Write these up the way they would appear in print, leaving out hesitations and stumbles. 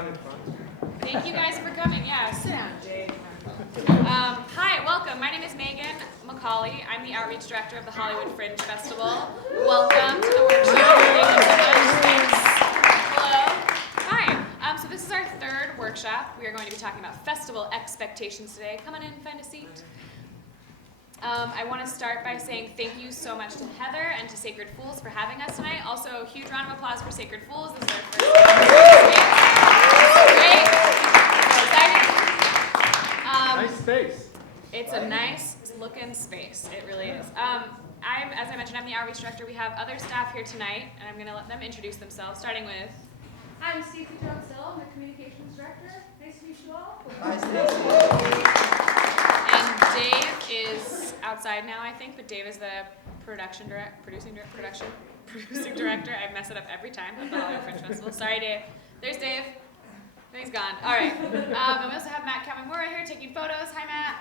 down in front. Thank you guys for coming. Yeah, sit down, Jade. Hi, welcome. My name is Meghan McCauley. I'm the Outreach Director of the Hollywood Fringe Festival. Welcome to the workshop. Thank you so much. Thanks. Hello. Hi. So this is our third workshop. We are going to be talking about festival expectations today. Come on in, find a seat. I want to start by saying thank you so much to Heather and to Sacred Fools for having us tonight. Also, huge round of applause for Sacred Fools. This is our first great. So excited. Nice space. It's a nice looking space. It really is. As I mentioned, I'm the Outreach Director. We have other staff here tonight, and I'm going to let them introduce themselves, starting with... I'm Stacey Jones-Hill. I'm the Communications Director. Nice to meet you all. Hi, Stacey. And Dave is outside now, I think, but Dave is the producing director. I mess it up every time at the Hollywood Fringe Festival. Sorry, Dave. There's Dave. No, he's gone. All right. And we also have Matt Kamimura here taking photos. Hi, Matt.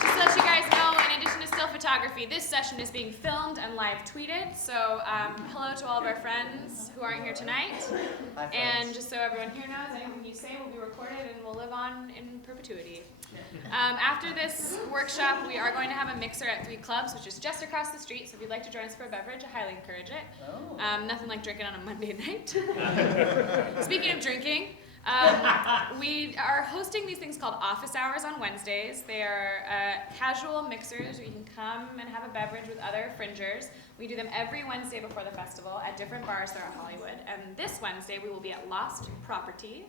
Just to let you guys know, in addition to still photography, this session is being filmed and live tweeted. So hello to all of our friends who aren't here tonight. Hi, And just so everyone here knows, anything you say will be recorded and will live on in perpetuity. After this workshop, we are going to have a mixer at 3 Clubs, which is just across the street. So if you'd like to join us for a beverage, I highly encourage it. Oh. Nothing like drinking on a Monday night. Speaking of drinking, we are hosting these things called office hours on Wednesdays. They are casual mixers where you can come and have a beverage with other fringers. We do them every Wednesday before the festival at different bars throughout Hollywood. And this Wednesday we will be at Lost Property,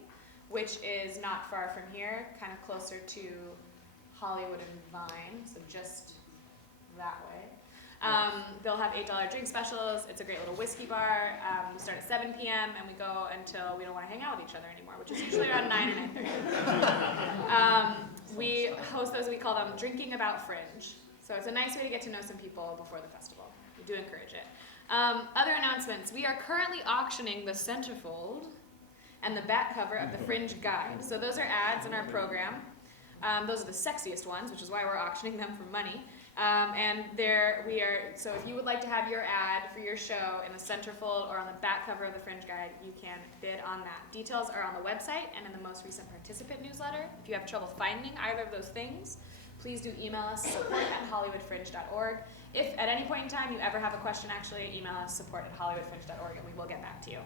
which is not far from here, kind of closer to Hollywood and Vine, so just that way. They'll have $8 drink specials. It's a great little whiskey bar. We start at 7 p.m. and we go until we don't want to hang out with each other anymore, which is usually around 9 or 9:30. We host those, we call them Drinking About Fringe. So it's a nice way to get to know some people before the festival. We do encourage it. Other announcements. We are currently auctioning the centerfold and the back cover of the Fringe Guide. So those are ads in our program. Those are the sexiest ones, which is why we're auctioning them for money. So if you would like to have your ad for your show in the centerfold or on the back cover of the Fringe Guide, you can bid on that. Details are on the website and in the most recent participant newsletter. If you have trouble finding either of those things, please do email us support@hollywoodfringe.org. If at any point in time you ever have a question, actually email us support@hollywoodfringe.org and we will get back to you.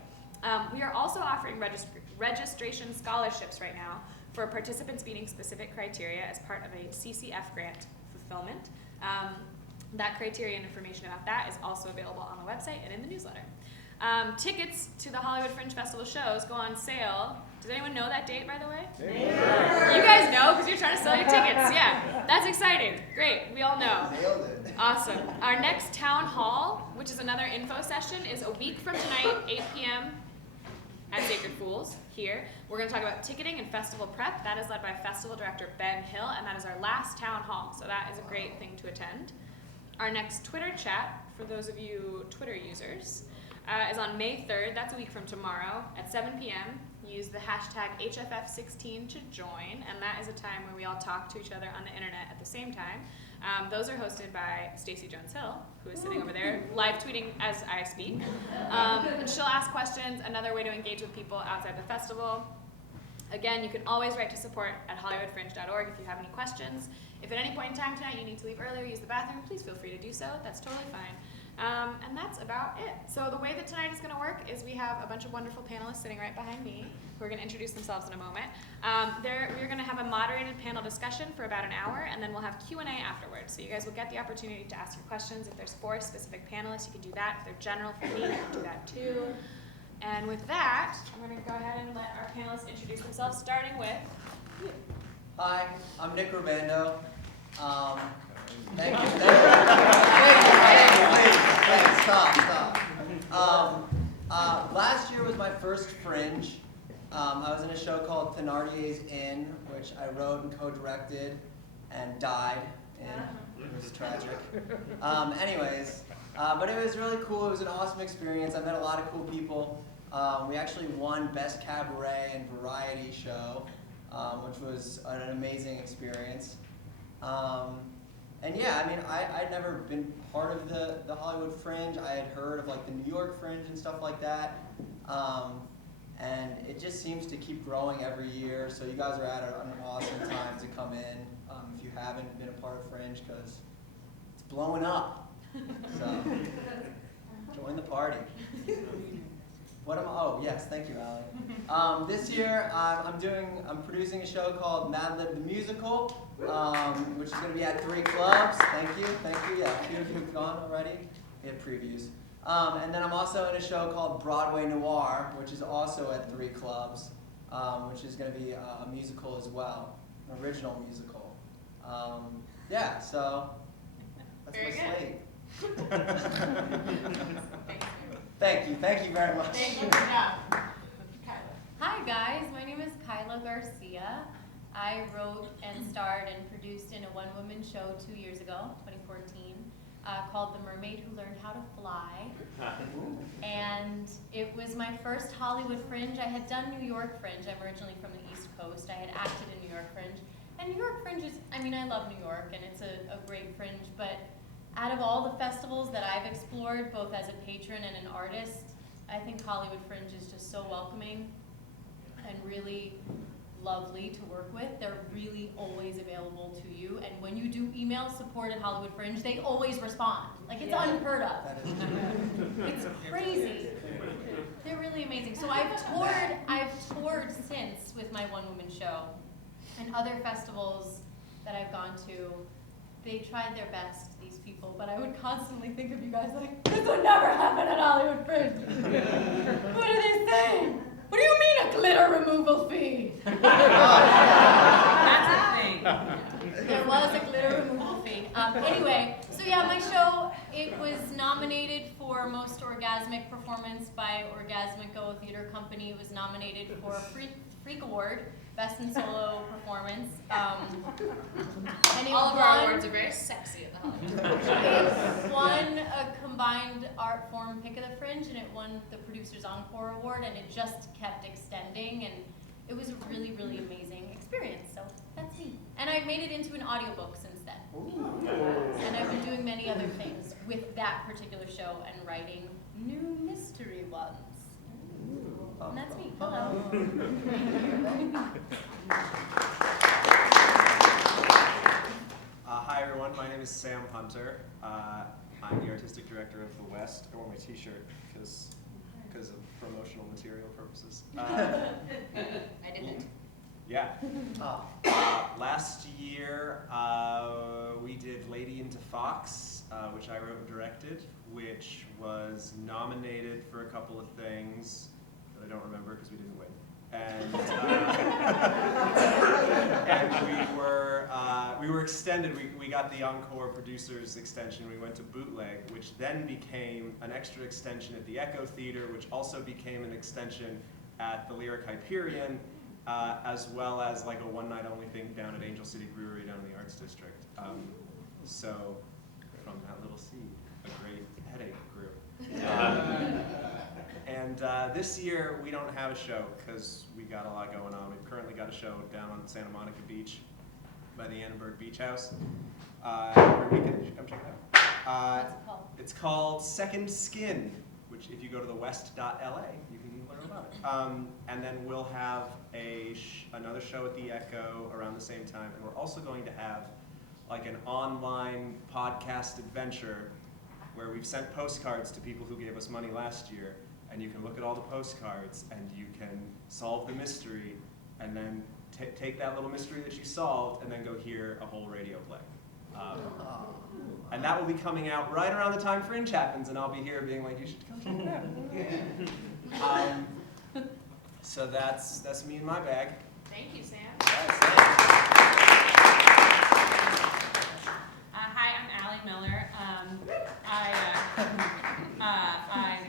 We are also offering registration scholarships right now for participants meeting specific criteria as part of a CCF grant fulfillment. That criteria and information about that is also available on the website and in the newsletter. Tickets to the Hollywood Fringe Festival shows go on sale. Does anyone know that date, by the way? Yeah. You guys know because you're trying to sell your tickets. Yeah, that's exciting. Great, we all know. Nailed it. Awesome. Our next town hall, which is another info session, is a week from tonight, 8 p.m. at Sacred Fools here. We're going to talk about ticketing and festival prep. That is led by Festival Director Ben Hill, and that is our last town hall, so that is a great thing to attend. Our next Twitter chat, for those of you Twitter users, is on May 3rd. That's a week from tomorrow at 7 p.m. Use the hashtag HFF16 to join, and that is a time where we all talk to each other on the internet at the same time. Those are hosted by Stacey Jones-Hill, who is sitting over there, live tweeting as I speak. She'll ask questions, another way to engage with people outside the festival. Again, you can always write to support@hollywoodfringe.org if you have any questions. If at any point in time tonight you need to leave early or use the bathroom, please feel free to do so. That's totally fine. And that's about it. So the way that tonight is going to work is we have a bunch of wonderful panelists sitting right behind me who are going to introduce themselves in a moment. We're going to have a moderated panel discussion for about an hour, and then we'll have Q&A afterwards. So you guys will get the opportunity to ask your questions. If there's 4 specific panelists, you can do that. If they're general for me, you can do that too. And with that, I'm going to go ahead and let our panelists introduce themselves, starting with you. Hi, I'm Nick Rubando. Thank you. Thanks. Stop. Last year was my first Fringe. I was in a show called Thenardier's Inn, which I wrote and co-directed and died in. It was tragic. But it was really cool. It was an awesome experience. I met a lot of cool people. We actually won Best Cabaret and Variety Show, which was an amazing experience. And yeah, I mean, I'd never been part of the Hollywood Fringe. I had heard of like the New York Fringe and stuff like that. and it just seems to keep growing every year. So you guys are at an awesome time to come in if you haven't been a part of Fringe, because it's blowing up. So join the party. Oh yes, thank you, Alli. This year I'm producing a show called Mad Lib the Musical, which is going to be at 3 clubs. Thank you. Yeah, a few of you have gone already. We had previews. And then I'm also in a show called Broadway Noir, which is also at 3 clubs, which is going to be a musical as well, an original musical. Yeah, so that's Very my good. slate. Thank you very much. Thank you. Yeah. Kyla. Hi guys, my name is Kyla Garcia. I wrote and starred and produced in a one-woman show 2 years ago, 2014, called The Mermaid Who Learned How to Fly. And it was my first Hollywood Fringe. I had done New York Fringe. I'm originally from the East Coast. I had acted in New York Fringe. And New York Fringe is, I love New York and it's a great Fringe, but out of all the festivals that I've explored, both as a patron and an artist, I think Hollywood Fringe is just so welcoming and really lovely to work with. They're really always available to you, and when you do email support at Hollywood Fringe, they always respond. Like, it's unheard of. That is true. It's crazy. They're really amazing. So I've toured since with my one-woman show, and other festivals that I've gone to, they tried their best, these people, but I would constantly think of you guys like, this would never happen at Hollywood Fringe. What are they saying? What do you mean a glitter removal fee? That's a thing. There was a glitter removal fee. Anyway, so yeah, my show, it was nominated for Most Orgasmic Performance by Orgasmico Theater Company. It was nominated for a Freak Award, Best in Solo Performance. And it All of our won- awards are very sexy at the Hollywood. It won a combined art form pick of the Fringe, and it won the Producer's Encore Award, and it just kept extending, and it was a really, really amazing experience. So that's me. And I've made it into an audiobook since then. And I've been doing many other things with that particular show and writing new mystery ones. And that's me. Hello. Hi everyone, my name is Sam Hunter. I'm the artistic director of The West. I wore my t-shirt because of promotional material purposes. I didn't. Yeah. Last year we did Lady into Fox, which I wrote and directed, which was nominated for a couple of things that I don't remember because we didn't win. And we were extended. We got the Encore Producers extension. We went to Bootleg, which then became an extra extension at the Echo Theater, which also became an extension at the Lyric Hyperion, as well as like a one-night-only thing down at Angel City Brewery down in the Arts District. So from that little seed, a great headache grew. And this year we don't have a show because we got a lot going on. We've currently got a show down on Santa Monica Beach by the Annenberg Beach House. Every weekend, you should come check it out. What's it called? It's called Second Skin, which if you go to thewest.la, you can learn about it. And then we'll have another show at the Echo around the same time. And we're also going to have like an online podcast adventure where we've sent postcards to people who gave us money last year. And you can look at all the postcards and you can solve the mystery and then take that little mystery that you solved and then go hear a whole radio play. And that will be coming out right around the time Fringe happens, and I'll be here being like, you should come check it out. So that's me in my bag. Thank you, Sam. Yes, Hi, I'm Alli Miller. I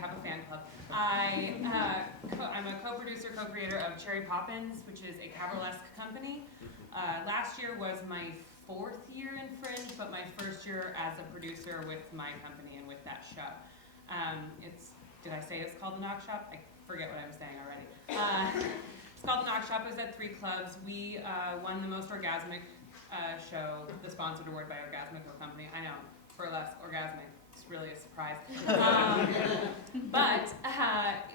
have a fan club. I'm a co-producer, co-creator of Cherry Poppins, which is a cabaret-esque company. Last year was my 4th year in Fringe, but my 1st year as a producer with my company and with that show. Did I say it's called The Knock Shop? I forget what I was saying already. It's called The Knock Shop. It was at 3 clubs. We won the Most Orgasmic show, the sponsored award by Orgasmico Company. I know, for less orgasmic. It's really a surprise. But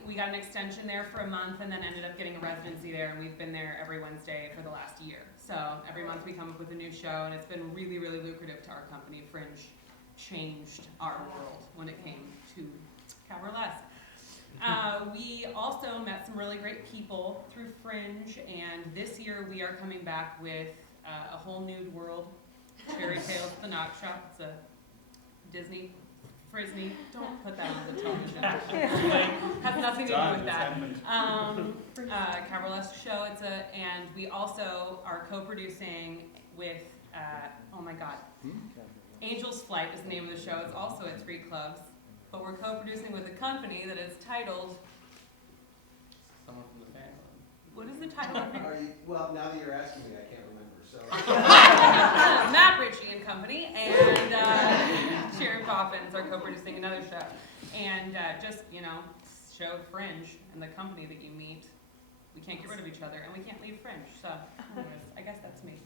we got an extension there for a month and then ended up getting a residency there, and we've been there every Wednesday for the last year. So every month we come up with a new show, and it's been really, really lucrative to our company. Fringe changed our world when it came to Cabaret. We also met some really great people through Fringe, and this year we are coming back with a whole nude world, Fairy Tales the Knock Shop. It's a Disney Frisney. Don't put that on the television. Has nothing to do with that. Cabaret show. And we also are co-producing with oh my God, Angel's Flight is the name of the show. It's also at 3 clubs. But we're co-producing with a company that is titled. Someone from the fan club. What is the title of it? Well, now that you're asking me, I can't remember. So. Matt Ritchie and Company and Sherry Poppins are co-producing another show. And just, show Fringe and the company that you meet. We can't get rid of each other, and we can't leave Fringe. So, anyways, I guess that's me.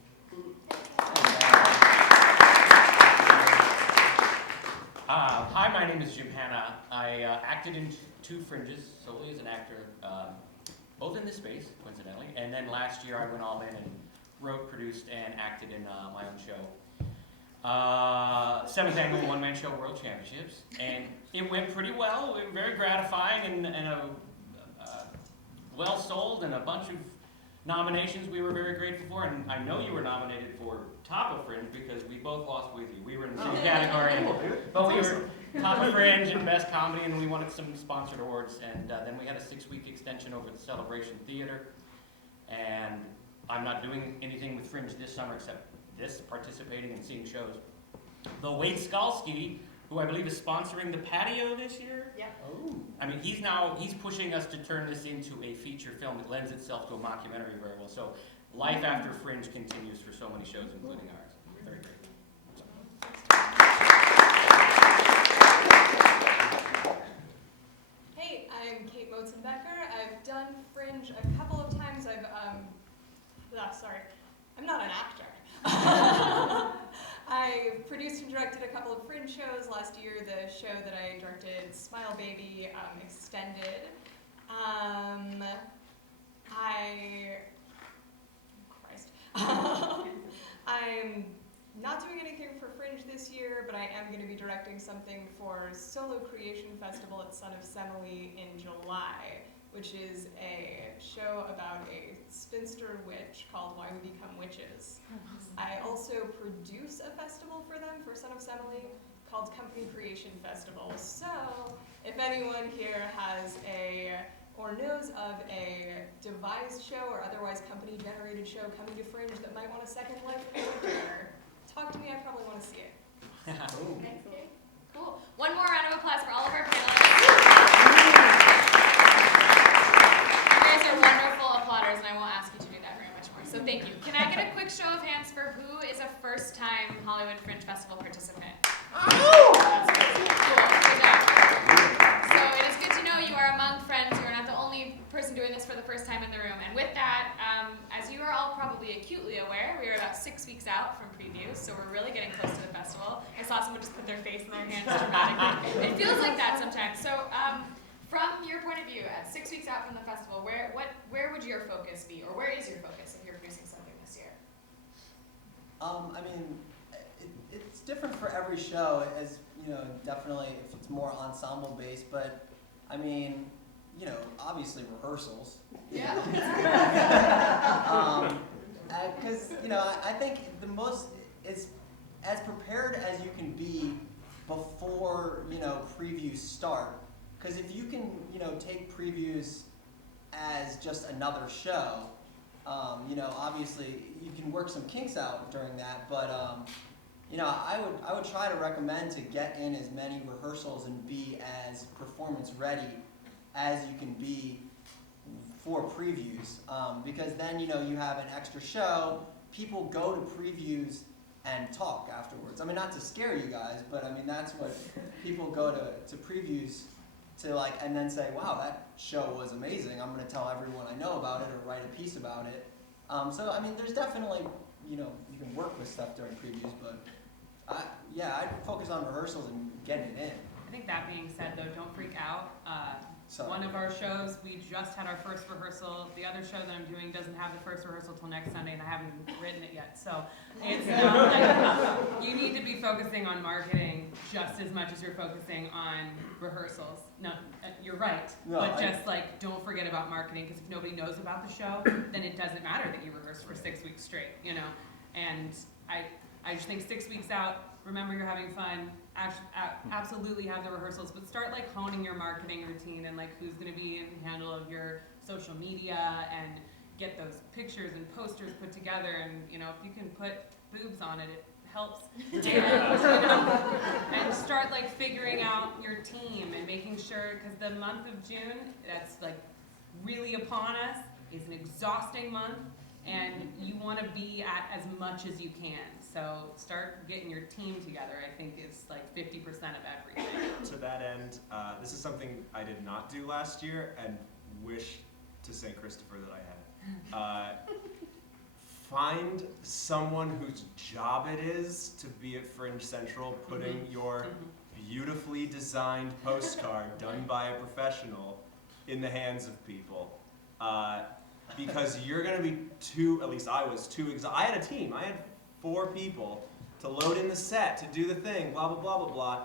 Hi, my name is Jim Hanna. I acted in 2 Fringes solely as an actor, both in this space, coincidentally. And then last year I went all in and wrote, produced, and acted in my own show. 7th annual one-man show World Championships. And it went pretty well. It was very gratifying and well sold, and a bunch of nominations we were very grateful for. And I know you were nominated for Top of Fringe because we both lost with you. We were in the same category, but we were Top of Fringe and Best Comedy, and we wanted some sponsored awards. And then we had a 6-week extension over at the Celebration Theater. And I'm not doing anything with Fringe this summer except this, participating and seeing shows. The Wade Skalski, who I believe is sponsoring the patio this year. Yeah. Oh. I mean, he's pushing us to turn this into a feature film that lends itself to a mockumentary very well. So life after Fringe continues for so many shows, including ours. Very great. Hey, I'm Kate Motzenbacker. I've done Fringe a couple of times. I'm not an actor. I produced and directed a couple of Fringe shows last year. The show that I directed, Smile Baby, Extended. I'm not doing anything for Fringe this year, but I am going to be directing something for Solo Creation Festival at Son of Semele in July, which is a show about a spinster witch called Why We Become Witches. I also produce a festival for them for Son of Semele called Company Creation Festival. So if anyone here has or knows of a devised show or otherwise company-generated show coming to Fringe that might want a second life in winter, talk to me. I probably want to see it. Thanks, Kate. Cool. One more round of applause for all of our panelists. You guys are wonderful applauders, and I won't ask you to do that very much more. So thank you. Can I get a quick show of hands for who is a first-time Hollywood Fringe Festival participant? Oh! That's good. Cool. Good job. So it is good to know you are among friends. You are not the only person doing this for the first time in the room. And with that, as you are all probably acutely aware, we are about 6 weeks out from previews, so we're really getting close to the festival. I saw someone just put their face in their hands dramatically. It feels like that sometimes. So from your point of view, at 6 weeks out from the festival, where would your focus be, or where is your focus if you're producing something this year? I mean, it's different for every show, as definitely if it's more ensemble based, but I mean, obviously rehearsals. Yeah. Because I think the most is as prepared as you can be before previews start. Because if you can take previews as just another show, obviously you can work some kinks out during that. But I would try to recommend to get in as many rehearsals and be as performance ready as you can be for previews, because then you have an extra show. People go to previews and talk afterwards. I mean, not to scare you guys, but I mean that's what people go to previews to and then say, wow, that show was amazing. I'm going to tell everyone I know about it or write a piece about it. So I mean, there's definitely you can work with stuff during previews, but I'd focus on rehearsals and getting it in. I think that being said, though, don't freak out. Sorry. One of our shows, we just had our first rehearsal. The other show that I'm doing doesn't have the first rehearsal till next Sunday, and I haven't written it yet. So it's not like you need to be focusing on marketing just as much as you're focusing on rehearsals. No, you're right. No, but just like, don't forget about marketing, because if nobody knows about the show, then it doesn't matter that you rehearsed for 6 weeks straight, you know? And I just think 6 weeks out, remember you're having fun, absolutely have the rehearsals, but start like honing your marketing routine and like who's gonna be in handle of your social media, and get those pictures and posters put together, and you know, if you can put boobs on it, it helps. And, you know, and start like figuring out your team and making sure, because the month of June, that's like really upon us, is an exhausting month, and you want to be at as much as you can. So start getting your team together, I think, is like 50% of everything. To that end, this is something I did not do last year and wish to St. Christopher that I had. Find someone whose job it is to be at Fringe Central, putting your beautifully designed postcard done by a professional in the hands of people. Because you're gonna be at least I was too exhausted. I had a team, I had 4 people to load in the set, to do the thing, blah, blah, blah, blah, blah.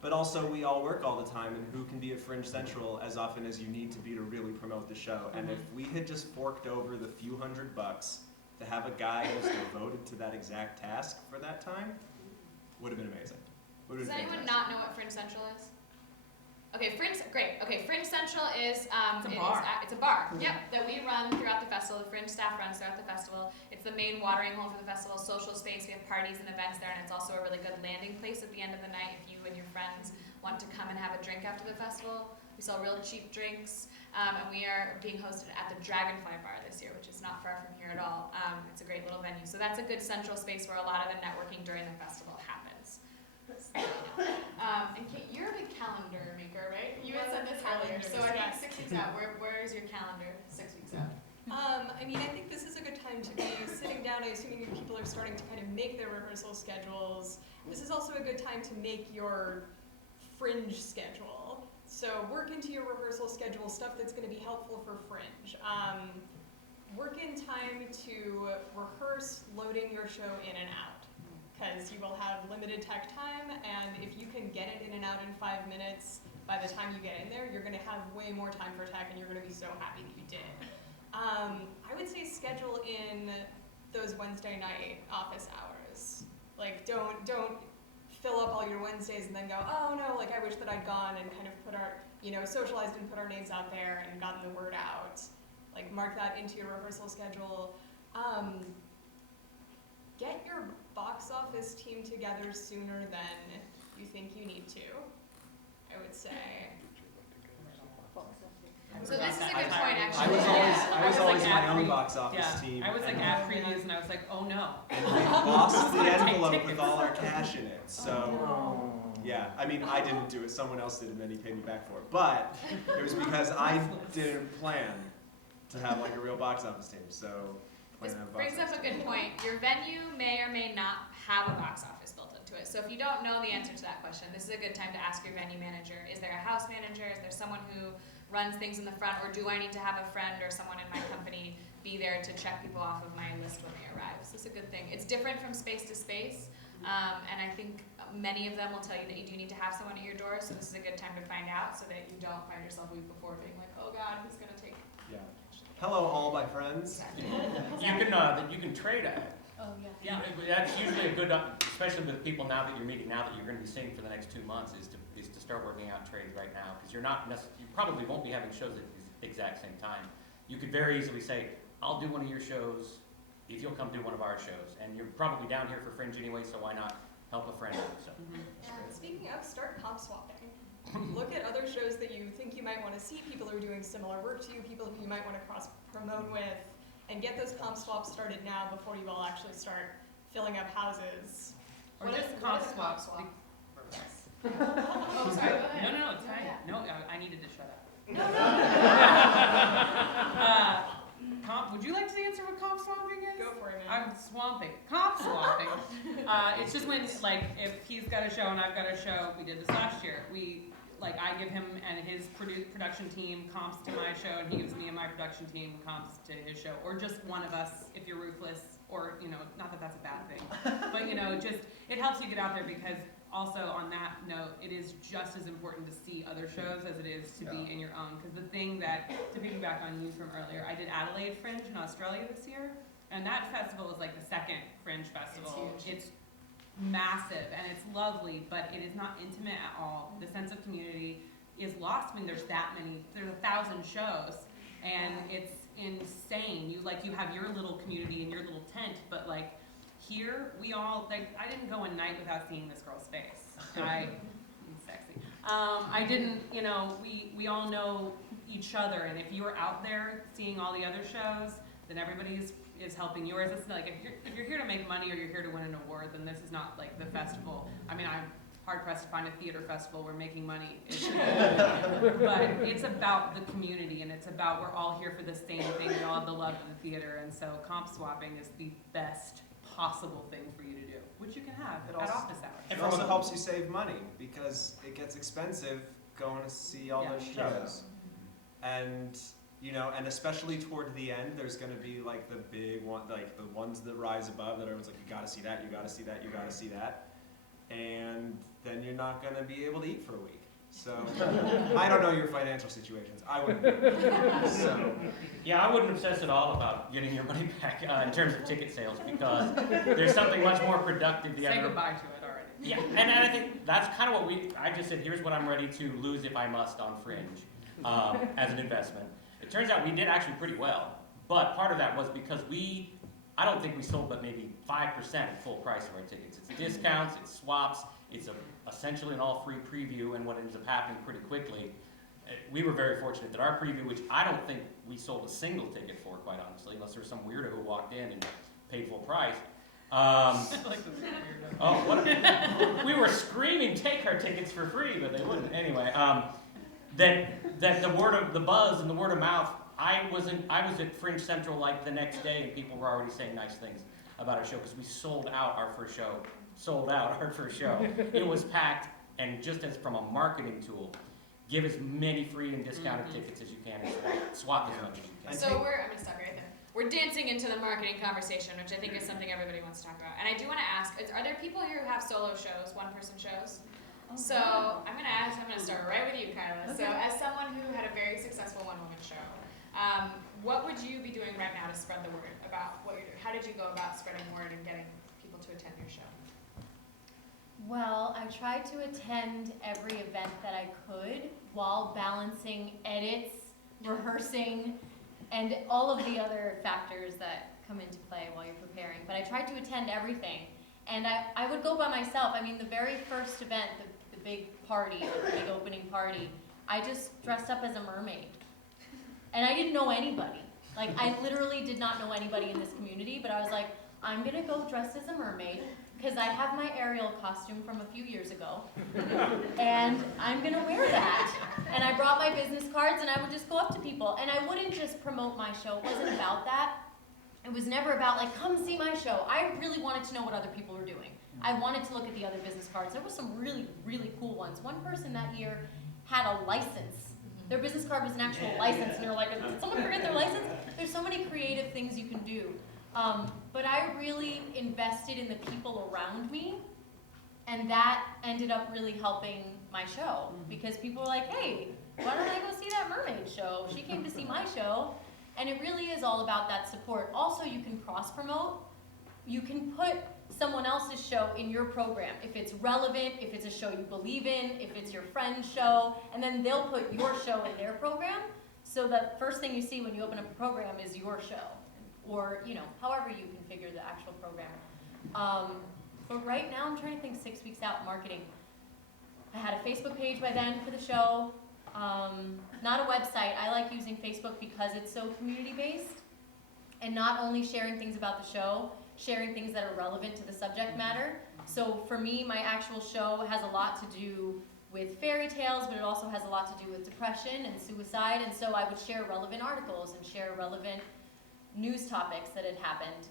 But also we all work all the time, and who can be at Fringe Central as often as you need to be to really promote the show. And if we had just forked over the few $100 to have a guy who's devoted to that exact task for that time, would have been amazing. Would have Does been anyone fantastic. not know what Fringe Central is? Okay, great. Okay, Fringe Central is It's a bar. It's a bar. Yep, that we run throughout the festival. The Fringe staff runs throughout the festival. It's the main watering hole for the festival, social space. We have parties and events there, and it's also a really good landing place at the end of the night if you and your friends want to come and have a drink after the festival. We sell real cheap drinks, and we are being hosted at the Dragonfly Bar this year, which is not far from here at all. It's a great little venue. So that's a good central space where a lot of the networking during the festival happens. And Kate, you're a big calendar maker, right? You had said this earlier. So I think 6 weeks out. Where is your calendar 6 weeks out? I mean, I think this is a good time to be sitting down. I assume people are starting to kind of make their rehearsal schedules. This is also a good time to make your Fringe schedule. So work into your rehearsal schedule stuff that's going to be helpful for Fringe. Work in time to rehearse loading your show in and out, because you will have limited tech time, and if you can get it in and out in 5 minutes, by the time you get in there, you're going to have way more time for tech, and you're going to be so happy that you did. I would say schedule in those Wednesday night office hours. Like, don't fill up all your Wednesdays and then go, oh no, like I wish that I'd gone and kind of put our, socialized and put our names out there and gotten the word out. Like, mark that into your rehearsal schedule. Get your box office team together sooner than you think you need to, I would say. So this is a good point, actually. I was always like my at own pre- box office Yeah, team. I was like and at previews, and I was like, oh no. we lost the envelope with all our cash in it. So, yeah, I mean, I didn't do it. Someone else did, and then he paid me back for it. But it was because I didn't plan to have like a real box office team. So, This plan to have a box brings up office a team. good point. Your venue may or may not have a box office built into it. So if you don't know the answer to that question, this is a good time to ask your venue manager. Is there a house manager? Is there someone who runs things in the front? Or do I need to have a friend or someone in my company be there to check people off of my list when they arrive? So it's a good thing. It's different from space to space. And I think many of them will tell you that you do need to have someone at your door. So this is a good time to find out so that you don't find yourself a week before being like, oh God, who's going to take Yeah. Hello, all my friends. You can trade at. Oh, yeah. That's usually a good, especially with people now that you're meeting, now that you're going to be seeing for the next 2 months, is to start working out trades right now, because you probably won't be having shows at the exact same time. You could very easily say, I'll do one of your shows if you'll come do one of our shows, and you're probably down here for Fringe anyway, so why not help a friend out? So. And speaking of, start comp swapping. Look at other shows that you think you might want to see, people who are doing similar work to you, people who you might want to cross-promote with, and get those comp swaps started now before you all actually start filling up houses. Or What just is- comp what is a swaps. swap? Oh, sorry, go ahead. No, it's fine. No, I needed to shut up. No. Would you like to answer what comp swapping is? Go for it, man. I'm swamping. Comp swapping It's just when, like, if he's got a show and I've got a show, we did this last year. I give him and his production team comps to my show, and he gives me and my production team comps to his show. Or just one of us, if you're ruthless, or, not that that's a bad thing. But, just, it helps you get out there because also on that note, it is just as important to see other shows as it is to be in your own. Because the thing that, to piggyback on you from earlier, I did Adelaide Fringe in Australia this year, and that festival is like the second Fringe festival. It's massive and it's lovely, but it is not intimate at all. The sense of community is lost when there's 1,000 shows, and it's insane. You have your little community in your little tent, but like here we all I didn't go a night without seeing this girl's face. I'm sexy. I didn't, we all know each other, and if you're out there seeing all the other shows, then everybody is helping yours. It's like if you're here to make money or you're here to win an award, then this is not like the festival. I mean, I'm hard pressed to find a theater festival where making money is but it's about the community, and it's about we're all here for the same thing. We all have the love of the theater, and so comp swapping is the best possible thing for you to do, which you can have at office hours. It also helps you save money because it gets expensive going to see all those shows. And and especially toward the end, there's going to be like the big one, like the ones that rise above that everyone's like, you got to see that, you got to see that, you got to see that. And then you're not going to be able to eat for a week. So I don't know your financial situations. I wouldn't. So Yeah, I wouldn't obsess at all about getting your money back in terms of ticket sales, because there's something much more productive. Say goodbye to it already. Yeah, and I think that's kind of what I just said, here's what I'm ready to lose if I must on Fringe as an investment. It turns out we did actually pretty well, but part of that was because I don't think we sold but maybe 5% at full price of our tickets. It's discounts, it's swaps, it's essentially an all-free preview, and what ends up happening pretty quickly, we were very fortunate that our preview, which I don't think we sold a single ticket for, quite honestly, unless there was some weirdo who walked in and paid full price. We were screaming, take our tickets for free, but they wouldn't. Anyway, that the word of the buzz and the word of mouth, I was at Fringe Central like the next day, and people were already saying nice things about our show because we sold out our first show. It was packed, and just as from a marketing tool, give as many free and discounted tickets as you can, and swap as much as you can. So I'm going to stop right there. We're dancing into the marketing conversation, which I think is something everybody wants to talk about. And I do want to ask, are there people here who have solo shows, one-person shows? So I'm going to start right with you, Kyla. Okay. So as someone who had a very successful one-woman show, what would you be doing right now to spread the word about what you're doing? How did you go about spreading word and getting people to attend your show? Well, I tried to attend every event that I could while balancing edits, rehearsing, and all of the other factors that come into play while you're preparing. But I tried to attend everything. And I would go by myself. I mean, the very first event, the big party, the big opening party, I just dressed up as a mermaid. And I didn't know anybody. Like, I literally did not know anybody in this community, but I was like, I'm gonna go dressed as a mermaid, because I have my Ariel costume from a few years ago, and I'm gonna wear that. And I brought my business cards, and I would just go up to people, and I wouldn't just promote my show. It wasn't about that. It was never about, like, come see my show. I really wanted to know what other people were doing. I wanted to look at the other business cards. There were some really, really cool ones. One person that year had a license. Their business card was an actual license, and you're like, did someone forget their license? There's so many creative things you can do. But I really invested in the people around me, and that ended up really helping my show, because people were like, hey, why don't I go see that mermaid show? She came to see my show. And it really is all about that support. Also, you can cross-promote. You can put someone else's show in your program. If it's relevant, if it's a show you believe in, if it's your friend's show, and then they'll put your show in their program. So the first thing you see when you open up a program is your show. Or, however you configure the actual program. But right now, I'm trying to think 6 weeks out marketing. I had a Facebook page by then for the show. Not a website. I like using Facebook because it's so community-based, and not only sharing things about the show, sharing things that are relevant to the subject matter. So for me, my actual show has a lot to do with fairy tales, but it also has a lot to do with depression and suicide, and so I would share relevant articles and share relevant news topics that had happened.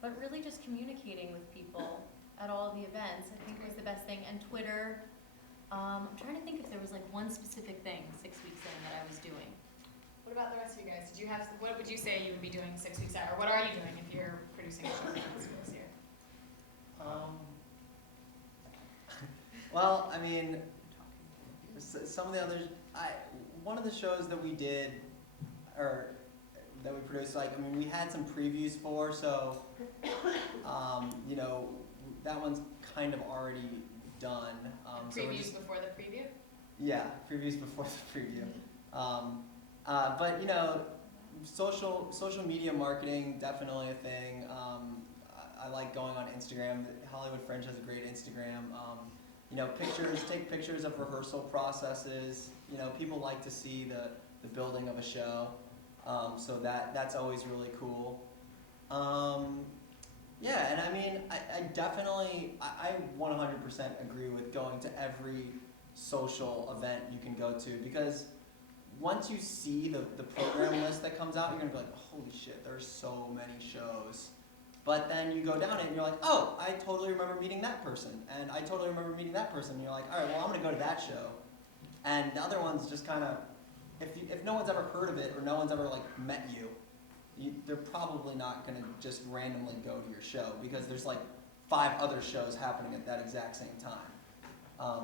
but really just communicating with people at all of the events, I think was the best thing. And Twitter, I'm trying to think if there was like one specific thing 6 weeks in that I was doing. What about the rest of you guys? Did you have, what would you say you would be doing 6 weeks out? Or what are you doing if you're producing a show this year? Well, I mean, some of the others, one of the shows that we did, or that we produced, like, I mean, we had some previews for, so, you know, that one's kind of already done. So we're Previews just, before the preview? yeah, previews before the preview. But, you know, social media marketing, definitely a thing. I like going on Instagram. Hollywood Fringe has a great Instagram. You know, take pictures of rehearsal processes. You know, people like to see the building of a show. So that's always really cool. Yeah, and I mean, I definitely, I 100% agree with going to every social event you can go to, because once you see the program list that comes out, you're gonna be like, holy shit, there's so many shows. But then you go down it and you're like, oh, I totally remember meeting that person, and I totally remember meeting that person. And you're like, all right, well, I'm gonna go to that show. And the other ones just kind of, if no one's ever heard of it or no one's ever like met you, they're probably not gonna just randomly go to your show, because there's like 5 other shows happening at that exact same time.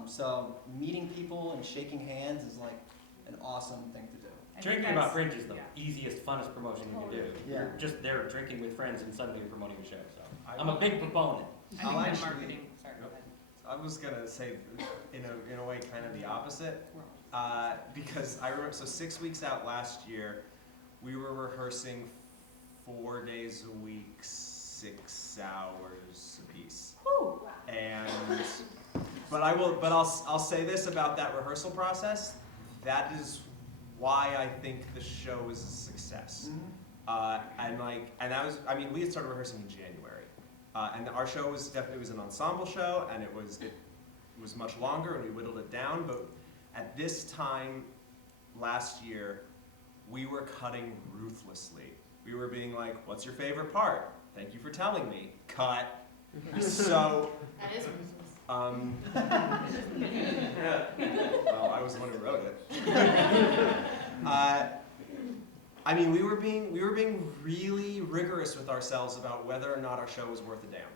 So meeting people and shaking hands is like an awesome thing to do. Drinking about Fringe is the easiest, funnest promotion you can do. Yeah. You're just there drinking with friends and suddenly you're promoting the show. So I'm a big proponent. I think that actually- marketing, sorry, go ahead. I was gonna say, in a way, kind of the opposite, because I remember, so 6 weeks out last year, we were rehearsing 4 days a week, 6 hours apiece. Woo! And, but I'll say this about that rehearsal process, that is why I think the show is a success. And that was, I mean, we had started rehearsing in January, and our show was definitely, it was an ensemble show, and it was much longer, and we whittled it down. But at this time last year, we were cutting ruthlessly. We were being like, "What's your favorite part? Thank you for telling me." Cut. So. That is ruthless. Well, I was the one who wrote it. I mean, we were being really rigorous with ourselves about whether or not our show was worth a damn.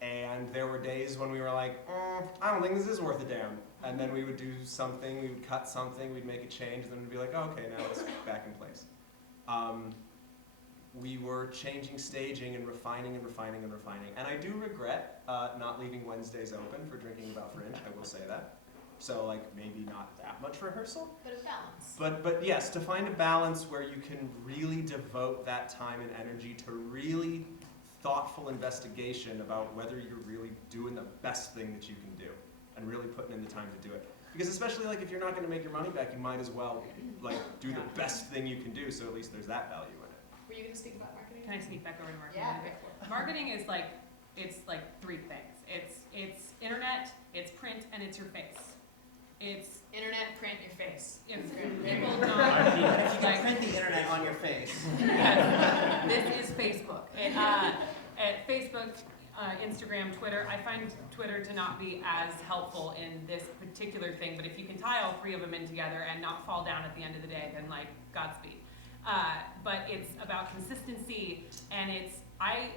And there were days when we were like, I don't think this is worth a damn. And then we would do something, we would cut something, we'd make a change, and then we'd be like, oh, okay, now it's back in place. We were changing staging and refining and refining and refining. And I do regret not leaving Wednesdays open for drinking about Fringe, I will say that. So like maybe not that much rehearsal. But a balance. But yes, to find a balance where you can really devote that time and energy to really thoughtful investigation about whether you're really doing the best thing that you can do and really putting in the time to do it. Because especially like if you're not going to make your money back, you might as well like do the best thing you can do, so at least there's that value in it. Were you going to speak about marketing? Can I sneak back over to marketing? Yeah, go for it. Marketing is like, it's like 3 things. It's internet, it's print, and it's your face. It's Internet, print, your face. if There you people go. don't If you can like, print the internet on your face. yes, this is Facebook. At Facebook, Instagram, Twitter, I find Twitter to not be as helpful in this particular thing, but if you can tie all 3 of them in together and not fall down at the end of the day, then like, Godspeed. But it's about consistency, and I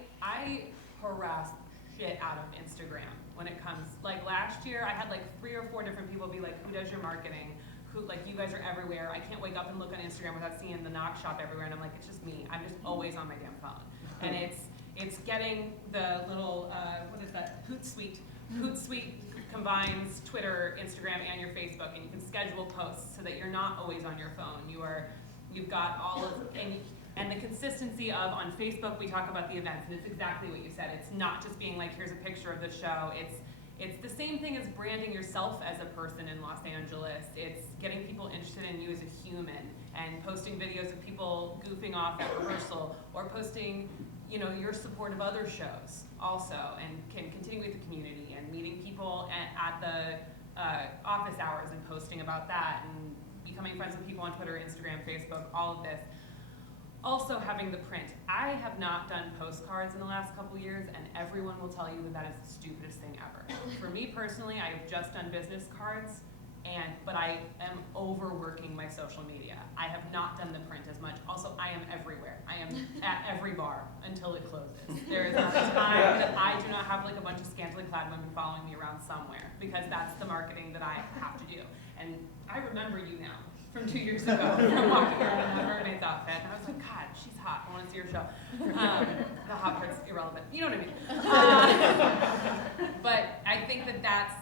harass shit out of Instagram when it comes, like last year I had like 3 or 4 different people be like, who does your marketing? Who, like, you guys are everywhere. I can't wake up and look on Instagram without seeing the knock shop everywhere, and I'm like, it's just me. I'm just always on my damn phone. And it's getting the little, what is that, Hootsuite. Hootsuite combines Twitter, Instagram, and your Facebook, and you can schedule posts so that you're not always on your phone. You've got all of, and the consistency of, on Facebook, we talk about the events, and it's exactly what you said. It's not just being like, here's a picture of the show. It's the same thing as branding yourself as a person in Los Angeles. It's getting people interested in you as a human, and posting videos of people goofing off at rehearsal, or posting, you know, your support of other shows also, and can continue with the community, and meeting people at the office hours and posting about that, and becoming friends with people on Twitter, Instagram, Facebook, all of this. also having the print. I have not done postcards in the last couple years, and everyone will tell you that that is the stupidest thing ever. For me personally, I have just done business cards, but I am overworking my social media. I have not done the print as much. Also, I am everywhere. I am at every bar until it closes. There is not a time that I do not have like a bunch of scantily clad women following me around somewhere, because that's the marketing that I have to do. And I remember you now from 2 years ago from walking around in that mermaid's outfit. And I was like, God, she's hot. I want to see her show. The hot part's irrelevant. You know what I mean? But I think that that's,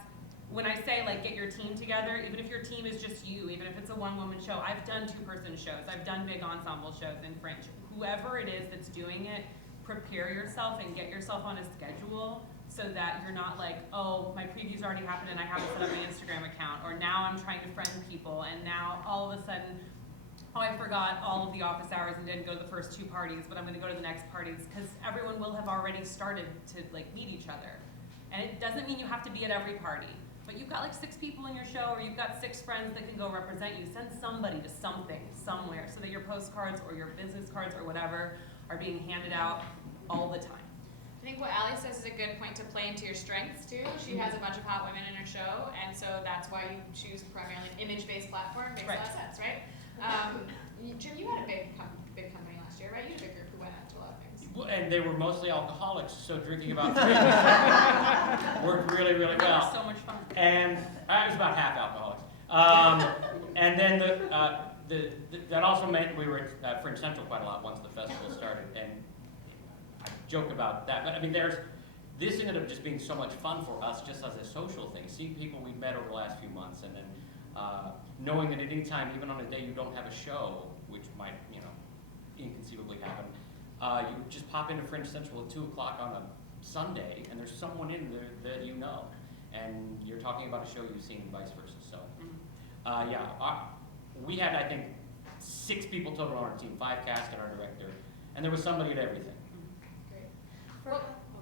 when I say like get your team together, even if your team is just you, even if it's a one-woman show, I've done two-person shows, I've done big ensemble shows in Fringe. Whoever it is that's doing it, prepare yourself and get yourself on a schedule so that you're not like, oh, my preview's already happened and I haven't set up my Instagram account, or now I'm trying to friend people and now all of a sudden, oh, I forgot all of the office hours and didn't go to the first 2 parties, but I'm gonna go to the next parties, because everyone will have already started to like meet each other. And it doesn't mean you have to be at every party. But you've got like 6 people in your show, or you've got 6 friends that can go represent you. Send somebody to something, somewhere, so that your postcards or your business cards or whatever are being handed out all the time. I think what Alli says is a good point to play into your strengths too. She has a bunch of hot women in her show, and so that's why you choose primarily an image-based platform. Makes a lot of sense, right? Jim, you had a big company last year, right? You had a big group who went out to a lot of things. Well, and they were mostly alcoholics, so drinking about 3 worked really, really well. That was so much fun. And I was about half alcoholics. And then that also meant we were at Fringe Central quite a lot once the festival started. And I joke about that, but I mean, this ended up just being so much fun for us just as a social thing. Seeing people we met over the last few months, and then knowing that at any time, even on a day you don't have a show, which might, inconceivably happen, you just pop into Fringe Central at 2 o'clock on a Sunday, and there's someone in there that you know, and you're talking about a show you've seen, and vice versa. So, we had, I think, 6 people total on our team, 5 cast and our director, and there was somebody at everything. Great.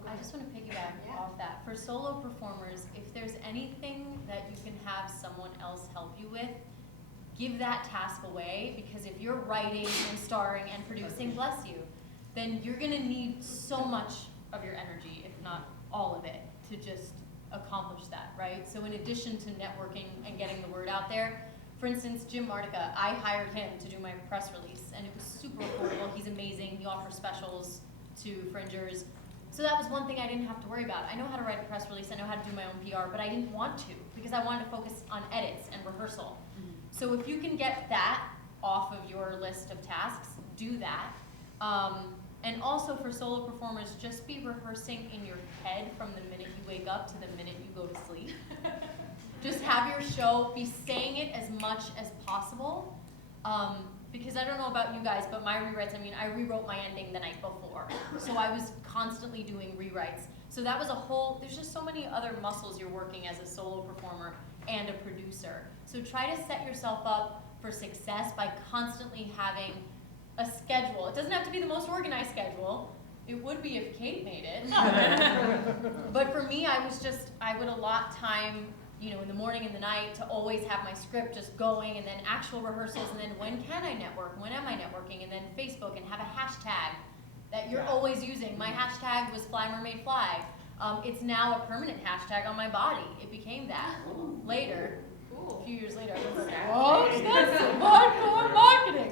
I just want to piggyback off that. For solo performers, if there's anything that you can have someone else help you with, give that task away, because if you're writing and starring and producing, bless you, then you're going to need so much of your energy, if not all of it, to just accomplish that, right? So in addition to networking and getting the word out there, for instance, Jim Martica, I hired him to do my press release, and it was super affordable. He's amazing. He offers specials to Fringers. So that was one thing I didn't have to worry about. I know how to write a press release, I know how to do my own PR, but I didn't want to, because I wanted to focus on edits and rehearsal. So if you can get that off of your list of tasks, do that. And also for solo performers, just be rehearsing in your head from the minute you wake up to the minute you go to sleep. Just have your show, be saying it as much as possible. Because I don't know about you guys, but my rewrites, I rewrote my ending the night before. So I was constantly doing rewrites. So that was there's just so many other muscles you're working as a solo performer and a producer. So try to set yourself up for success by constantly having a schedule. It doesn't have to be the most organized schedule. It would be if Kate made it. But for me, I would allot time, in the morning and the night to always have my script just going, and then actual rehearsals, and then when can I network? When am I networking? And then Facebook, and have a hashtag that you're always using. My hashtag was FlyMermaidFly. It's now a permanent hashtag on my body. It became that later. A few years later, I was like, oh, that's some hardcore marketing.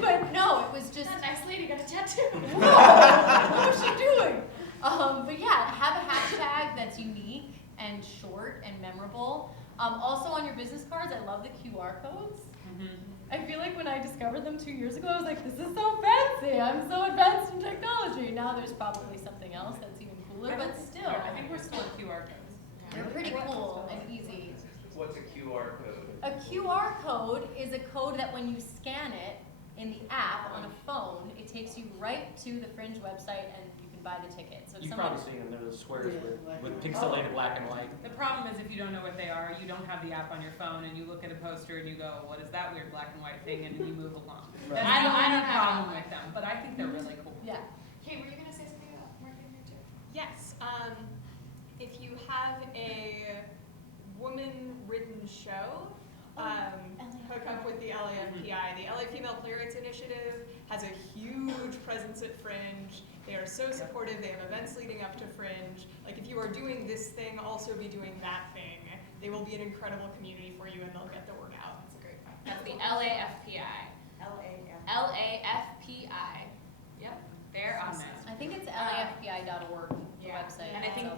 But no, it was just. That nice lady got a tattoo. Whoa, what was she doing? But yeah, have a hashtag that's unique and short and memorable. Also on your business cards, I love the QR codes. I feel like when I discovered them 2 years ago, I was like, this is so fancy. I'm so advanced in technology. Now there's probably something else that's even cooler, but still. I think we're still at QR codes. They're pretty cool and easy. What's a QR code? A QR code is a code that when you scan it in the app on a phone, it takes you right to the Fringe website and you can buy the ticket. So You've probably seen them, they're the squares with pixelated black and white. The problem is if you don't know what they are, you don't have the app on your phone, and you look at a poster and you go, what is that weird black and white thing, and you move along. Right. I don't have a problem with them, but I think they're really cool. Yeah. Kate, were you going to say something about marketing here too? Yes. If you have a woman-written show, LA hook up with the LAFPI. The LA Female Playwrights Initiative has a huge presence at Fringe. They are so supportive. They have events leading up to Fringe. Like, if you are doing this thing, also be doing that thing. They will be an incredible community for you, and they'll get the word out. It's a great fun. That's the LAFPI. LAFPI. Yep, they're awesome. I think it's lafpi.org, the Yeah. website. And I think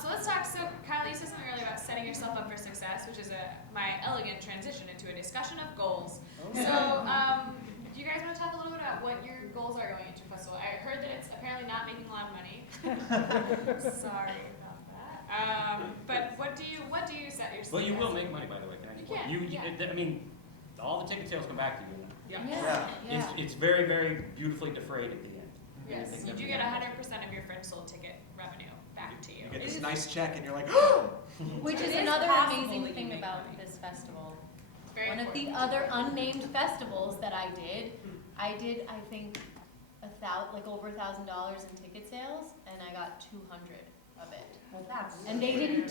so let's talk, so Kyla, you said something earlier about setting yourself up for success, which is my elegant transition into a discussion of goals. So, do you guys want to talk a little bit about what your goals are going into festival? I heard that it's apparently not making a lot of money. Sorry about that. But what do you set yourself? Well, you will make money, by the way. You can, yeah. I mean, all the ticket sales come back to you. Yeah. It's very, very beautifully defrayed at the end. Yes, you do get 100% of your Fringe sold ticket revenue back to you. You get this nice check and you're like, Which is It is another possible amazing that you thing make about money. this festival. Very One of important. the other unnamed festivals that I did, I think, over $1,000 in ticket sales, and I got 200 of it. Well, that's. And they didn't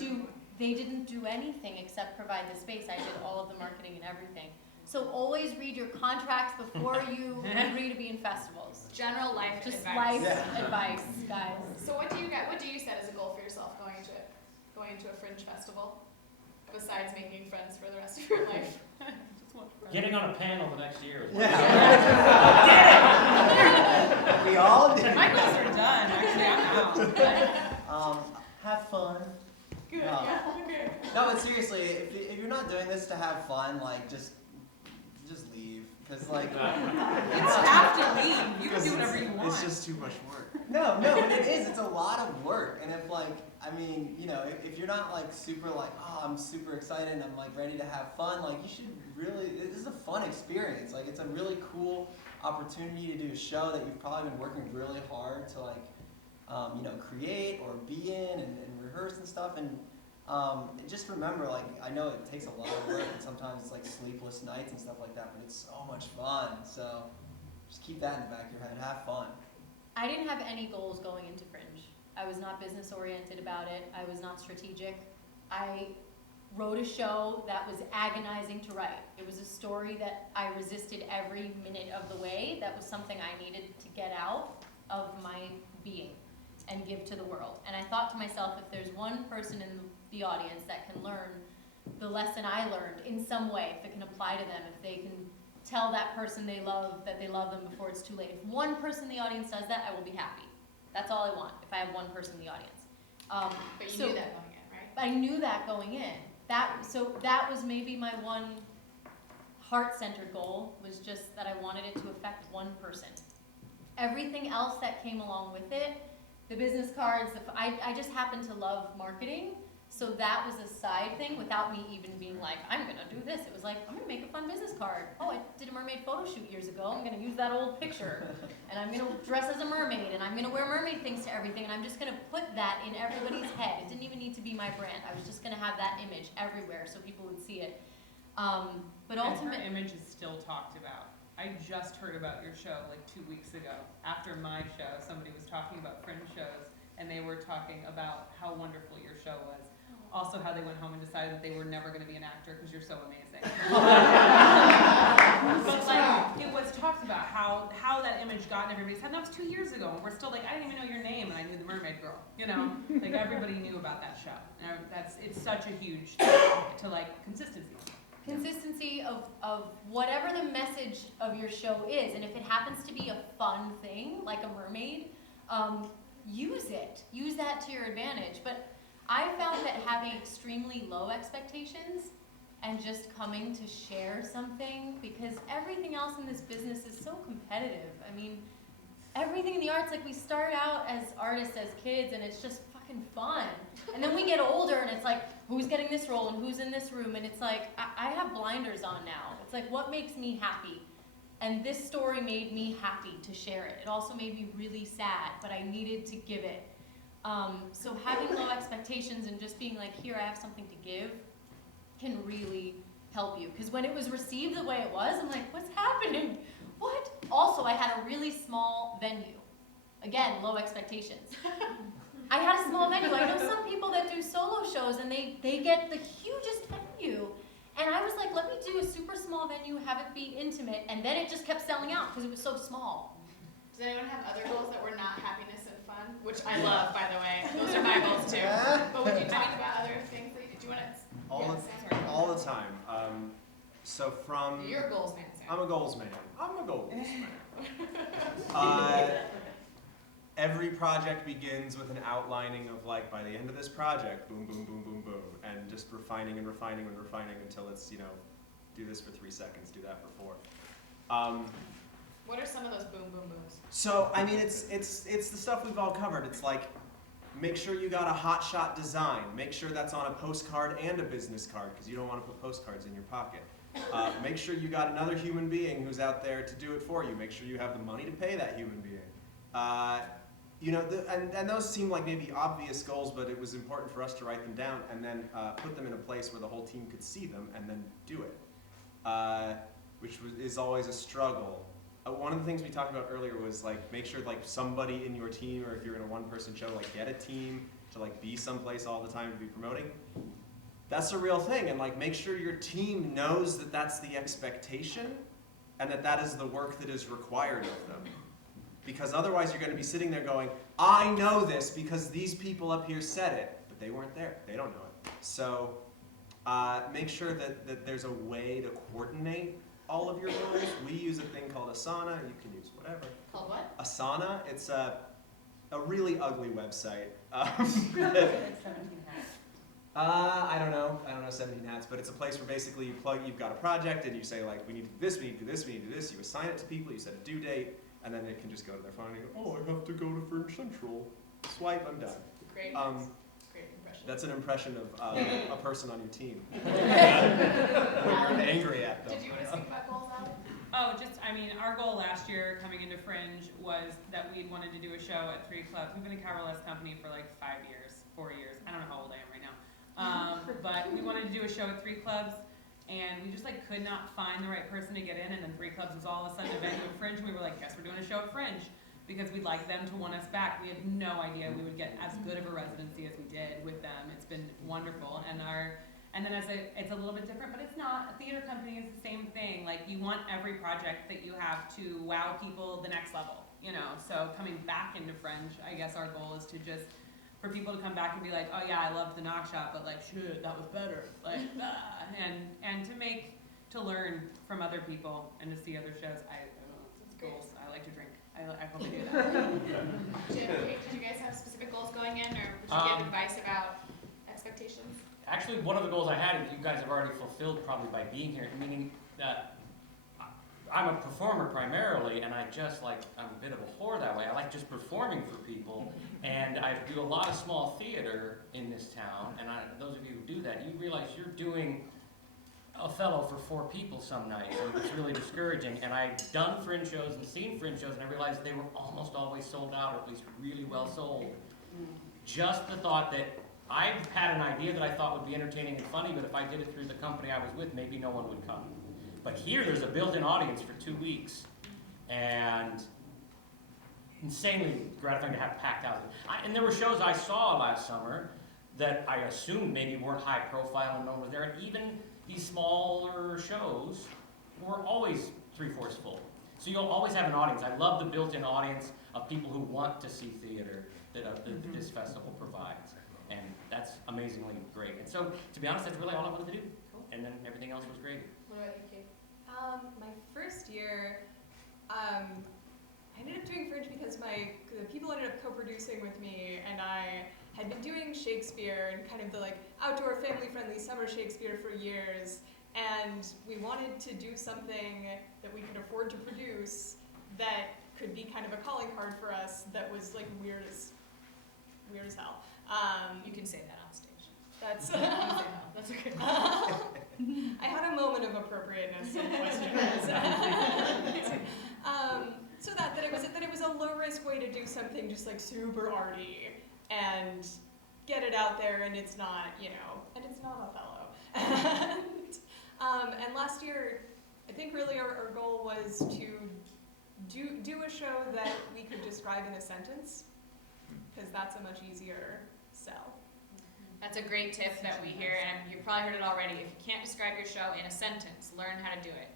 do anything except provide the space. I did all of the marketing and everything. So always read your contracts before you agree to be in festivals. General life Just advice. life advice, guys. So what do you set as a goal for yourself going into a Fringe festival? Besides making friends for the rest of your life? Getting on a panel the next year is We all did. My goals are done, actually, I'm out. Have fun. Good, No. yeah, okay. No, but seriously, if you're not doing this to have fun, like, just leave. Because, like, You don't have to leave, you can do whatever you want. it's just too much work. no, but it is. It's a lot of work. And if, like, I mean, you know, if you're not, like, super, like, oh, I'm super excited and I'm, like, ready to have fun, like, you should really, this is a fun experience. Like, it's a really cool opportunity to do a show that you've probably been working really hard to, like, you know, create or be in and rehearse and stuff. And just remember, like, I know it takes a lot of work and sometimes it's like sleepless nights and stuff like that, but it's so much fun. So just keep that in the back of your head. Have fun. I didn't have any goals going into Fringe. I was not business oriented about it. I was not strategic. I wrote a show that was agonizing to write. It was a story that I resisted every minute of the way. That was something I needed to get out of my being and give to the world. And I thought to myself, if there's one person in the audience that can learn the lesson I learned in some way, if it can apply to them, if they can tell that person they love that they love them before it's too late. If one person in the audience does that, I will be happy. That's all I want, if I have one person in the audience. But you knew that going in, right? I knew that going in. So that was maybe my one heart-centered goal, was just that I wanted it to affect one person. Everything else that came along with it, the business cards, I just happen to love marketing, so that was a side thing without me even being like, I'm gonna do this. It was like, I'm gonna make a fun business card. Oh, I did a mermaid photo shoot years ago. I'm gonna use that old picture, and I'm gonna dress as a mermaid, and I'm gonna wear mermaid things to everything, and I'm just gonna put that in everybody's head. It didn't even need to be my brand. I was just gonna have that image everywhere so people would see it. But ultimately, And her image is still talked about. I just heard about your show like 2 weeks ago. After my show, somebody was talking about Fringe shows, and they were talking about how wonderful your show was. Also, how they went home and decided that they were never going to be an actor because you're so amazing. But like, it was talked about how that image got in everybody's head. And that was 2 years ago, and we're still like, I didn't even know your name, and I knew the Mermaid Girl. You know, like everybody knew about that show. And it's such a huge thing to like consistency. consistency of whatever the message of your show is, and if it happens to be a fun thing, like a mermaid, use it. Use that to your advantage. But I found that having extremely low expectations and just coming to share something, because everything else in this business is so competitive. I mean, everything in the arts, like we start out as artists, as kids, and it's just fucking fun. And then we get older and it's like, who's getting this role and who's in this room? And it's like, I have blinders on now. It's like, what makes me happy? And this story made me happy to share it. It also made me really sad, but I needed to give it. So having low expectations and just being like, here, I have something to give, can really help you. Because when it was received the way it was, I'm like, what's happening? What? Also, I had a really small venue. Again, low expectations. I had a small venue. I know some people that do solo shows and they get the hugest venue. And I was like, let me do a super small venue, have it be intimate, and then it just kept selling out because it was so small. Does anyone have other goals that were not happiness and fun? Which I love, by the way. Those are my goals too. But would you talk about other things that you did? You want to? All the time. So from You're a goals man, Sam. I'm a goals man. Every project begins with an outlining of like, by the end of this project, boom, boom, boom, boom, boom, and just refining and refining and refining until it's, do this for 3 seconds, do that for 4. What are some of those boom, boom, booms? So, I mean, it's the stuff we've all covered. It's like, make sure you got a hot shot design. Make sure that's on a postcard and a business card, because you don't want to put postcards in your pocket. Make sure you got another human being who's out there to do it for you. Make sure you have the money to pay that human being. And those seem like maybe obvious goals, but it was important for us to write them down and then put them in a place where the whole team could see them and then do it, which is always a struggle. One of the things we talked about earlier was like make sure like somebody in your team, or if you're in a one-person show, like get a team to like be someplace all the time to be promoting. That's a real thing, and like make sure your team knows that that's the expectation and that that is the work that is required of them. Because otherwise you're going to be sitting there going, I know this because these people up here said it, but they weren't there. They don't know it. So make sure that there's a way to coordinate all of your goals. We use a thing called Asana. You can use whatever. Called what? Asana. It's a really ugly website. I don't know 17 hats, but it's a place where basically you've got a project and you say like, we need to do this, we need to do this, we need to do this. You assign it to people, you set a due date, and then it can just go to their phone and you go, oh, I have to go to Fringe Central. Swipe, I'm done. Great. Great impression. That's an impression of a person on your team. You're angry at them. Did you want to speak about goals, Alli? Oh, our goal last year coming into Fringe was that we wanted to do a show at 3 clubs. We've been a cabaret company for like 5 years, 4 years. I don't know how old I am right now. But we wanted to do a show at 3 clubs, and we just like could not find the right person to get in, and then 3 clubs was all of a sudden a venue at Fringe, and we were like, guess we're doing a show at Fringe, because we'd like them to want us back. We had no idea we would get as good of a residency as we did with them. It's been wonderful, and then it's a little bit different, but it's not. A theater company is the same thing. Like, you want every project that you have to wow people the next level, So coming back into Fringe, I guess our goal is to just, for people to come back and be like, oh yeah, I loved the knock shot, but like, shit, that was better. Like, and to learn from other people and to see other shows. I don't know, it's goals. I like to drink. I hope I do that. Jim, did you guys have specific goals going in, or would you give advice about expectations? Actually, one of the goals I had, you guys have already fulfilled probably by being here, meaning that I'm a performer primarily, and I'm a bit of a whore that way. I like just performing for people, and I do a lot of small theater in this town, and those of you who do that, you realize you're doing Othello for 4 people some nights, and it's really discouraging. And I've done Fringe shows and seen Fringe shows, and I realized they were almost always sold out, or at least really well sold. Just the thought that I had an idea that I thought would be entertaining and funny, but if I did it through the company I was with, maybe no one would come. But here, there's a built-in audience for 2 weeks, and insanely gratifying to have packed houses. And there were shows I saw last summer that I assumed maybe weren't high profile and no one was there, and even these smaller shows were always 3/4 full. So you'll always have an audience. I love the built-in audience of people who want to see theater that this festival provides, and that's amazingly great. And so, to be honest, that's really all I wanted to do. Cool. And then everything else was great. What about you, Kate? My first year, I ended up doing Fringe because the people ended up co-producing with me, and I had been doing Shakespeare and kind of the like outdoor family-friendly summer Shakespeare for years, and we wanted to do something that we could afford to produce that could be kind of a calling card for us that was like weird as hell. You can say that on stage. That's That's okay. I had a moment of appropriateness in questions. So that it was a low risk way to do something just like super arty and get it out there, and it's not, and it's not Othello. And last year, I think really our goal was to do a show that we could describe in a sentence, because that's a much easier sell. That's a great tip that we hear, and you've probably heard it already. If you can't describe your show in a sentence, learn how to do it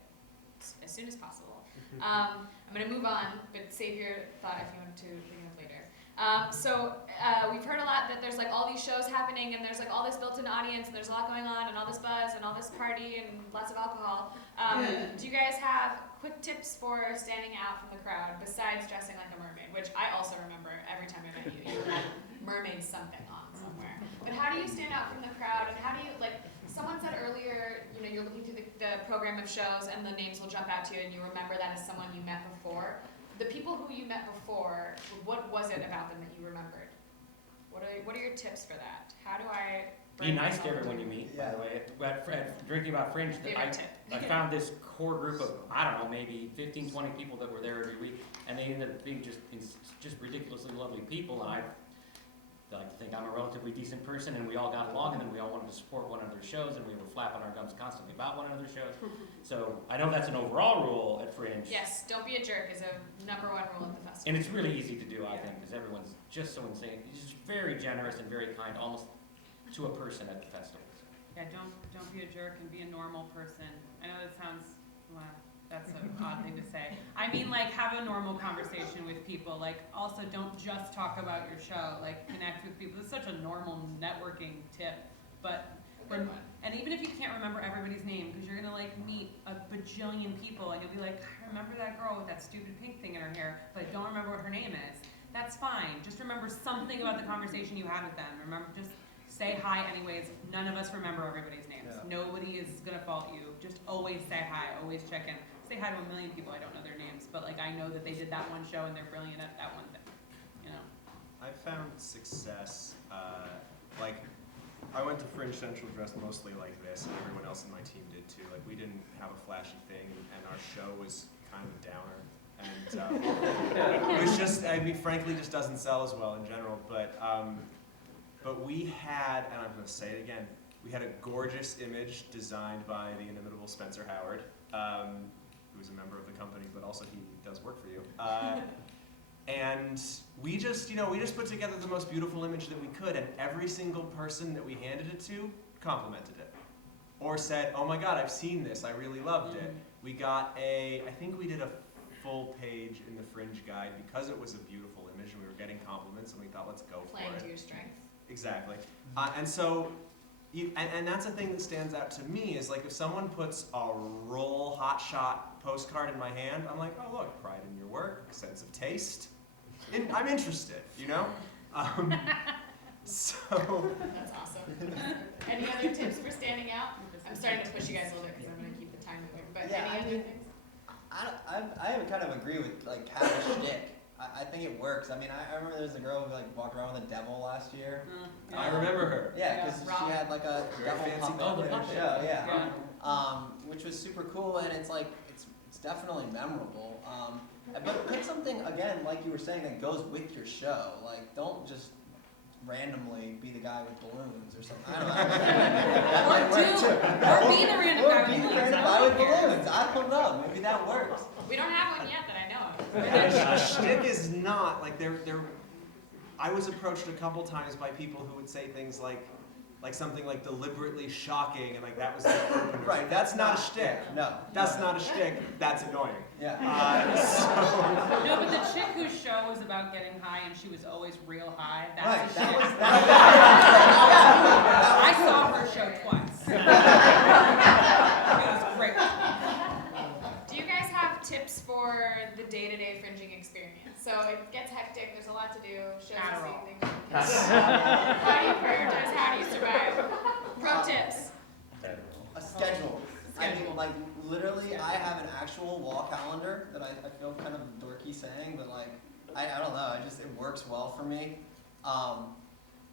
as soon as possible. I'm going to move on, but save your thought if you want to bring it up later. We've heard a lot that there's like all these shows happening, and there's like all this built-in audience, and there's a lot going on, and all this buzz, and all this party, and lots of alcohol. Do you guys have quick tips for standing out from the crowd besides dressing like a mermaid, which I also remember every time I met you, you had mermaid something on somewhere. But how do you stand out from the crowd, and how do you, like, someone said earlier, you know, you're looking through the program of shows and the names will jump out to you and you remember that as someone you met before. The people who you met before, what was it about them that you remembered? What are your tips for that? How do I Be nice to everyone you meet, by the way. At Drinking About Fringe, I found this core group of, I don't know, maybe 15, 20 people that were there every week, and they ended up being just ridiculously lovely people, and I like to think I'm a relatively decent person, and we all got along, and then we all wanted to support one another's shows, and we were flapping our gums constantly about one another's shows. So I know that's an overall rule at Fringe. Yes, don't be a jerk is a #1 rule at the festival. And it's really easy to do, I think, because everyone's just so insane. It's just very generous and very kind, almost to a person at the festivals. Yeah, don't be a jerk and be a normal person. I know that sounds, well, that's an odd thing to say. I mean, like, have a normal conversation with people. Like, also don't just talk about your show. Like, connect with people. It's such a normal networking tip. But and even if you can't remember everybody's name, because you're gonna like meet a bajillion people, and you'll be like, I remember that girl with that stupid pink thing in her hair, but I don't remember what her name is. That's fine. Just remember something about the conversation you had with them. Remember, just say hi anyways. None of us remember everybody's names. Yeah. Nobody is gonna fault you. Just always say hi. Always check in. Say hi to a million people. I don't know their names, but like I know that they did that one show and they're brilliant at that one thing. You know. I found success. Like, I went to Fringe Central dressed mostly like this, and everyone else in my team did too. Like, we didn't have a flashy thing, and our show was kind of a downer. And it was just, I mean, frankly, just doesn't sell as well in general. But we had, and I'm going to say it again, we had a gorgeous image designed by the inimitable Spencer Howard, who is a member of the company, but also he does work for you. And we just put together the most beautiful image that we could, and every single person that we handed it to complimented it. Or said, oh my God, I've seen this, I really loved it. We got I think we did a full page in the Fringe guide because it was a beautiful image and we were getting compliments, and we thought, let's go for it. Playing to your strengths. Exactly. And so, and that's the thing that stands out to me is like if someone puts a roll hot shot postcard in my hand, I'm like, oh look, pride in your work, sense of taste. I'm interested, you know? So. That's awesome. Any other tips for standing out? I'm starting to push you guys a little bit because I'm going to keep the time moving. But Yeah, any other things? I kind of agree with like Kyla's shtick. I think it works. I mean, I remember there was a girl who like walked around with a devil last year. I remember her. Yeah, because she had like a devil fancy puppet in her puppet. show. Yeah. Which was super cool, and it's like it's definitely memorable. But put something again, like you were saying, that goes with your show. Like, don't just randomly be the guy with balloons or something. I don't know. Or be the random guy with balloons. Be the random guy with balloons. I don't know. Maybe that works. We don't have one yet that I know of. The shtick is not like I was approached a couple times by people who would say things like something like deliberately shocking, and like that was the opener. Right, that's not a shtick. No. That's not a shtick. That's annoying. Yeah. No, but the chick whose show was about getting high and she was always real high, that's a shtick. I saw her show twice. It was great. Do you guys have tips for the day-to-day fringing experience? So it gets hectic, there's a lot to do, shows the same thing. How do you prioritize? How do you survive? Pro tips. A schedule. I mean, like, literally, I have an actual wall calendar that I feel kind of dorky saying, but like, I don't know, it works well for me.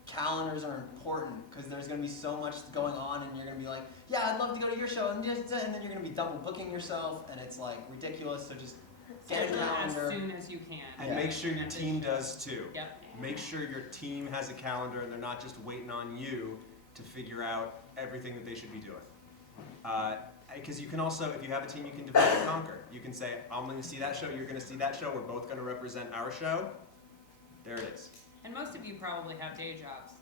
Calendars are important because there's going to be so much going on, and you're going to be like, yeah, I'd love to go to your show, and then you're going to be double booking yourself, and it's like ridiculous. So just get a calendar as soon as you can. And make sure your team does too. Yep. Make sure your team has a calendar and they're not just waiting on you to figure out everything that they should be doing. Because you can also, if you have a team, you can divide and conquer. You can say, I'm going to see that show, you're going to see that show, we're both going to represent our show. There it is. And most of you probably have day jobs.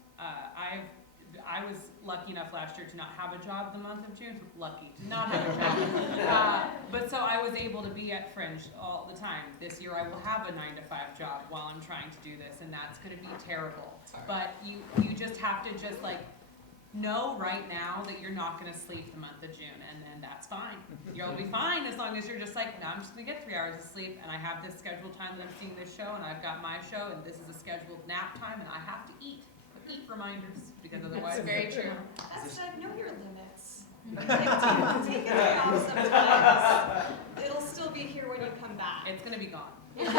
I was lucky enough last year to not have a job the month of June. Lucky to not have a job. But so I was able to be at Fringe all the time. This year I will have a 9-to-5 job while I'm trying to do this, and that's going to be terrible. But you just have to just like know right now that you're not going to sleep the month of June, and then that's fine. You'll be fine as long as you're just like, no, I'm just going to get 3 hours of sleep, and I have this scheduled time that I'm seeing this show, and I've got my show, and this is a scheduled nap time, and I have to eat. Eat reminders, because otherwise. That's very true. That's like, know your limits. Take a day off sometimes. It'll still be here when you come back. It's gonna be gone. That's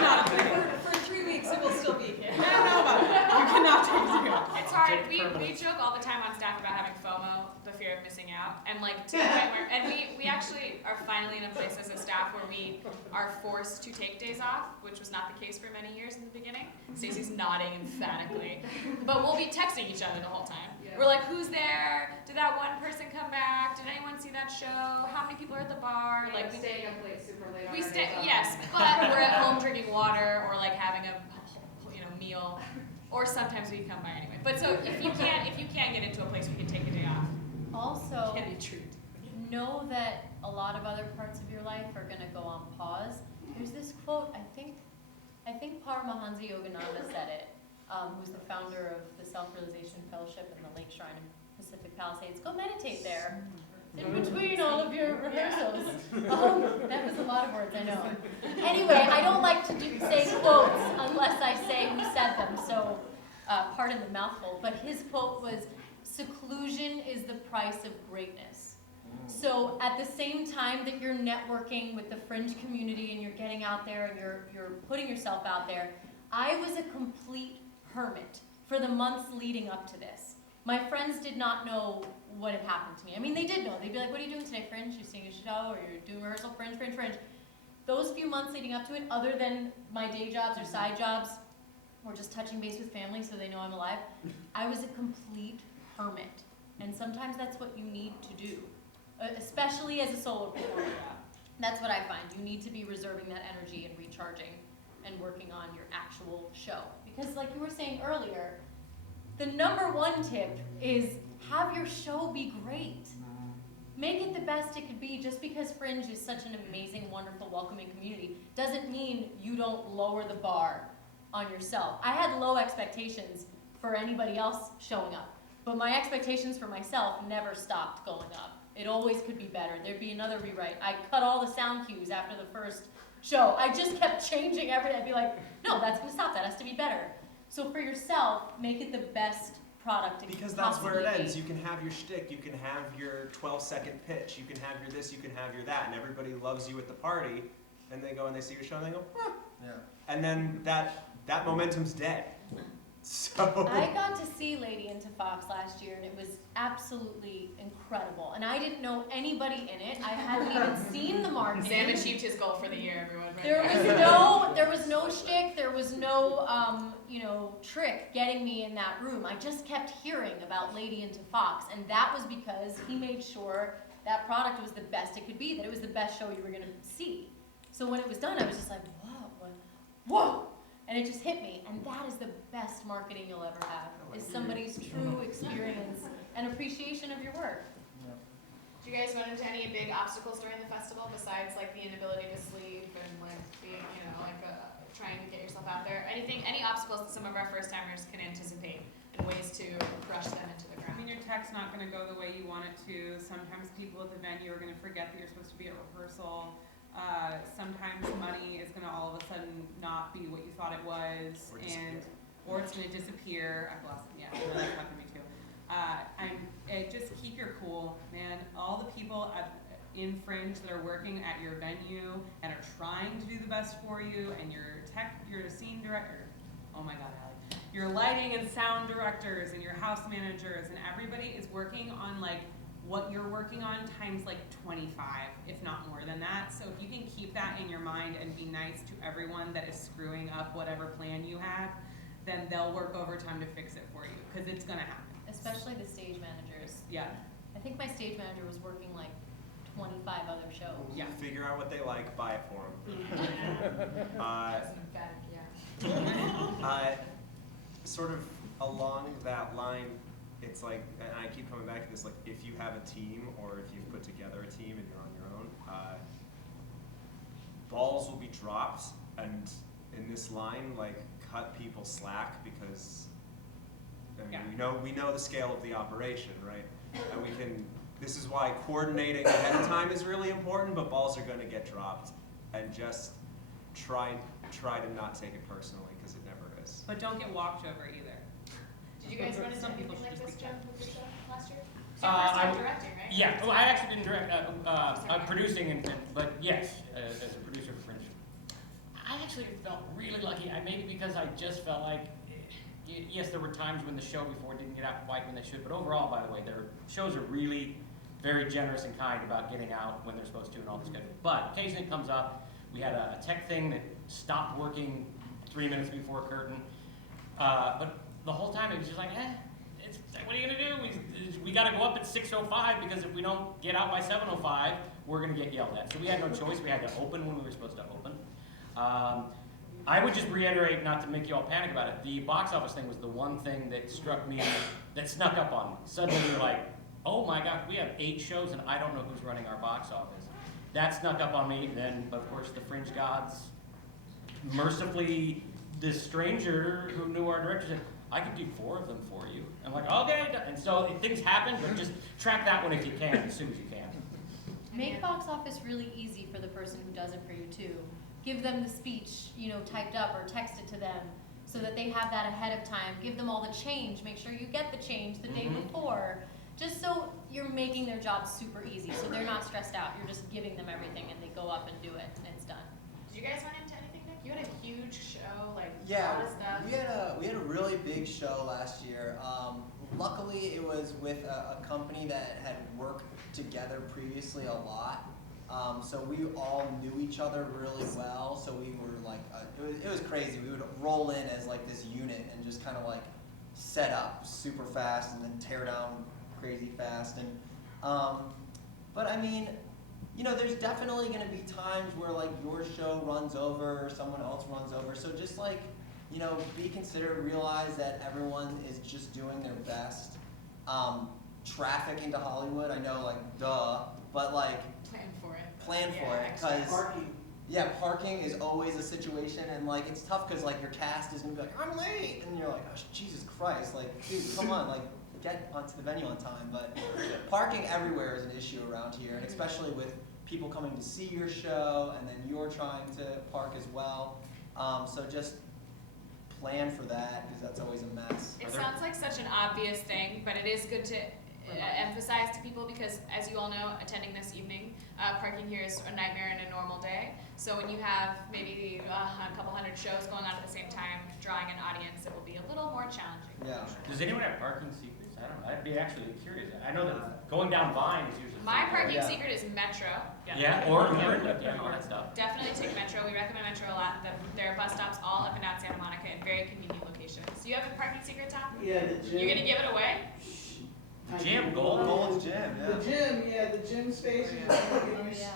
not a thing. For 3 weeks, it will still be here. I don't know about that. You cannot take it go. It's hard. We joke all the time on staff about having FOMO, the fear of missing out, and like to the point where, and we actually are finally in a place as a staff where we are forced to take days off, which was not the case for many years in the beginning. Stacey's nodding emphatically, but we'll be texting each other the whole time. We're like, who's there? Did that one person come back? Did anyone see that show? How many people are at the bar? Like we staying up late, super late. we stay, yes, but we're at home drinking water or like having a meal, or sometimes we come by anyway. But so if you can't get into a place where you can take a day off, Also, can be a treat. know that a lot of other parts of your life are going to go on pause. There's this quote, I think Paramahansa Yogananda said it, who's the founder of the Self-Realization Fellowship in the Lake Shrine in Pacific Palisades. Go meditate there. In between all of your rehearsals. That was a lot of words, I know. Anyway, I don't like to say quotes unless I say who said them, so pardon the mouthful. But his quote was, "Seclusion is the price of greatness." So at the same time that you're networking with the Fringe community and you're getting out there and you're putting yourself out there, I was a complete hermit for the months leading up to this. My friends did not know what had happened to me. I mean, they did know. They'd be like, what are you doing today, Fringe? You're seeing a show or you're doing rehearsal, Fringe. Those few months leading up to it, other than my day jobs or side jobs, or just touching base with family so they know I'm alive, I was a complete hermit. And sometimes that's what you need to do, especially as a solo performer. That's what I find. You need to be reserving that energy and recharging and working on your actual show. Because like you were saying earlier, the #1 tip is have your show be great. Make it the best it could be. Just because Fringe is such an amazing, wonderful, welcoming community doesn't mean you don't lower the bar on yourself. I had low expectations for anybody else showing up, but my expectations for myself never stopped going up. It always could be better. There'd be another rewrite. I cut all the sound cues after the first show. I just kept changing everything. I'd be like, no, that's gonna stop. That has to be better. So for yourself, make it the best product it Because can that's where it possibly ends. be. You can have your shtick, you can have your 12-second pitch, you can have your this, you can have your that, and everybody loves you at the party, and they go and they see your show and they go, huh. Yeah. And then that momentum's dead. So I got to see Lady into Fox last year, and it was absolutely incredible. And I didn't know anybody in it. I hadn't even seen the marketing. Sam achieved his goal for the year, everyone. Right There was no shtick, there was no trick getting me in that room. I just kept hearing about Lady into Fox, and that was because he made sure that product was the best it could be, that it was the best show you were gonna see. So when it was done, I was just like, whoa, and it just hit me, and that is the best marketing you'll ever have, is somebody's true experience and appreciation of your work. Do you guys run into any big obstacles during the festival besides like the inability to sleep and like being, trying to get yourself out there? Any obstacles that some of our first timers can anticipate and ways to crush them into the I ground? mean, your tech's not going to go the way you want it to. Sometimes people at the venue are going to forget that you're supposed to be at rehearsal. Sometimes money is going to all of a sudden not be what you thought it was, or it's going to disappear. I've lost it. Yeah, that's happened to me too. Just keep your cool, man. All the people in Fringe that are working at your venue and are trying to do the best for you, and your scene director. Oh my God, Allie. Your lighting and sound directors and your house managers and everybody is working on like what you're working on times like 25, if not more than that. So if you can keep that in your mind and be nice to everyone that is screwing up whatever plan you had, then they'll work overtime to fix it for you, because it's gonna happen. Especially the stage managers. Yeah. I think my stage manager was working like 25 other shows. Yeah. figure out what they like, buy it for them. That's an emphatic, yeah. Sort of along that line, it's like, and I keep coming back to this, like if you have a team or if you've put together a team and you're on your own, balls will be dropped, and in this line, like cut people slack, because I mean, we know the scale of the operation, right? And we can, this is why coordinating ahead of time is really important, but balls are going to get dropped, and just try to not take it personally, because it never is. But don't get walked over either. Did you guys run into Some people anything like should this, just be Jen, with your show last year? It's your first time directing, right? Yeah, well, I actually didn't direct, I'm producing, but yes, as a producer for Fringe. I actually felt really lucky, maybe because I just felt like, yes, there were times when the show before didn't get out quite when they should, but overall, by the way, their shows are really very generous and kind about getting out when they're supposed to and all this stuff. But occasionally it comes up. We had a tech thing that stopped working 3 minutes before curtain, but the whole time it was just like, what are you gonna do? We gotta go up at 6:05 because if we don't get out by 7:05, we're gonna get yelled at. So we had no choice. We had to open when we were supposed to open. I would just reiterate, not to make you all panic about it, the box office thing was the one thing that struck me, that snuck up on me. Suddenly we were like, oh my gosh, we have 8 shows and I don't know who's running our box office. That snuck up on me. Then, of course, the Fringe gods, mercifully, this stranger who knew our director said, I could do 4 of them for you. I'm like, okay. And so things happen, but just track that one if you can, as soon as you can. Make box office really easy for the person who does it for you too. Give them the speech, typed up or text it to them so that they have that ahead of time. Give them all the change. Make sure you get the change the day before. Just so you're making their job super easy, so they're not stressed out. You're just giving them everything and they go up and do it and it's done. Did you guys run into anything, Nick? You had a huge show, like Yeah, a lot of stuff. we had a really big show last year. Luckily, it was with a company that had worked together previously a lot. So we all knew each other really well. So we were like, it was crazy. We would roll in as like this unit and just kind of like set up super fast and then tear down crazy fast. And but I mean, there's definitely going to be times where like your show runs over or someone else runs over. So just like, be considerate, realize that everyone is just doing their best. Traffic into Hollywood, I know, like, duh, but like, plan for it, because parking is always a situation, and like it's tough because like your cast is gonna be like, I'm late, and you're like, oh, Jesus Christ, like, dude, come on, like, get onto the venue on time. But parking everywhere is an issue around here, and especially with people coming to see your show, and then you're trying to park as well. So just plan for that, because that's always a mess. It sounds like such an obvious thing, but it is good to emphasize to people because, as you all know, attending this evening, parking here is a nightmare in a normal day. So when you have maybe a couple hundred shows going on at the same time, drawing an audience, it will be a little more challenging. Yeah. Does anyone have parking secrets? I don't know. I'd be actually curious. I know that going down Vine is usually. My parking secret is Metro. Yeah, or all that stuff. Definitely take Metro. We recommend Metro a lot. There are bus stops all up and down Santa Monica in very convenient locations. Do you have a parking secret, Tom? Yeah, the gym. You're gonna give it away? The gym, Gold's gym, yeah. The gym spaces,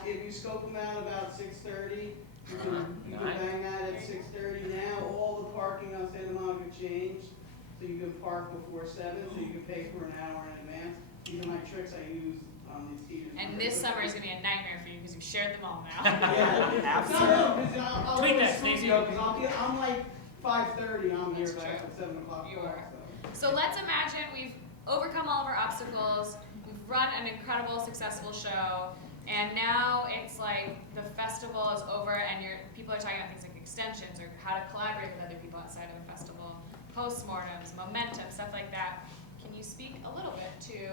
if you scope them out about 6:30, you can bang that at 6:30. Now all the parking on Santa Monica changed, so you can park before 7, so you can pay for an hour in advance. These are my tricks I use on these theaters. And this summer is gonna be a nightmare for you because you've shared them all now. Yeah, absolutely. I'll Tweet that, Stacey. I'm like 5:30, I'm here by 7 o'clock. You are. So let's imagine we've overcome all of our obstacles, we've run an incredible, successful show, and now it's like the festival is over and people are talking about things like extensions or how to collaborate with other people outside of the festival, postmortems, momentum, stuff like that. Can you speak a little bit to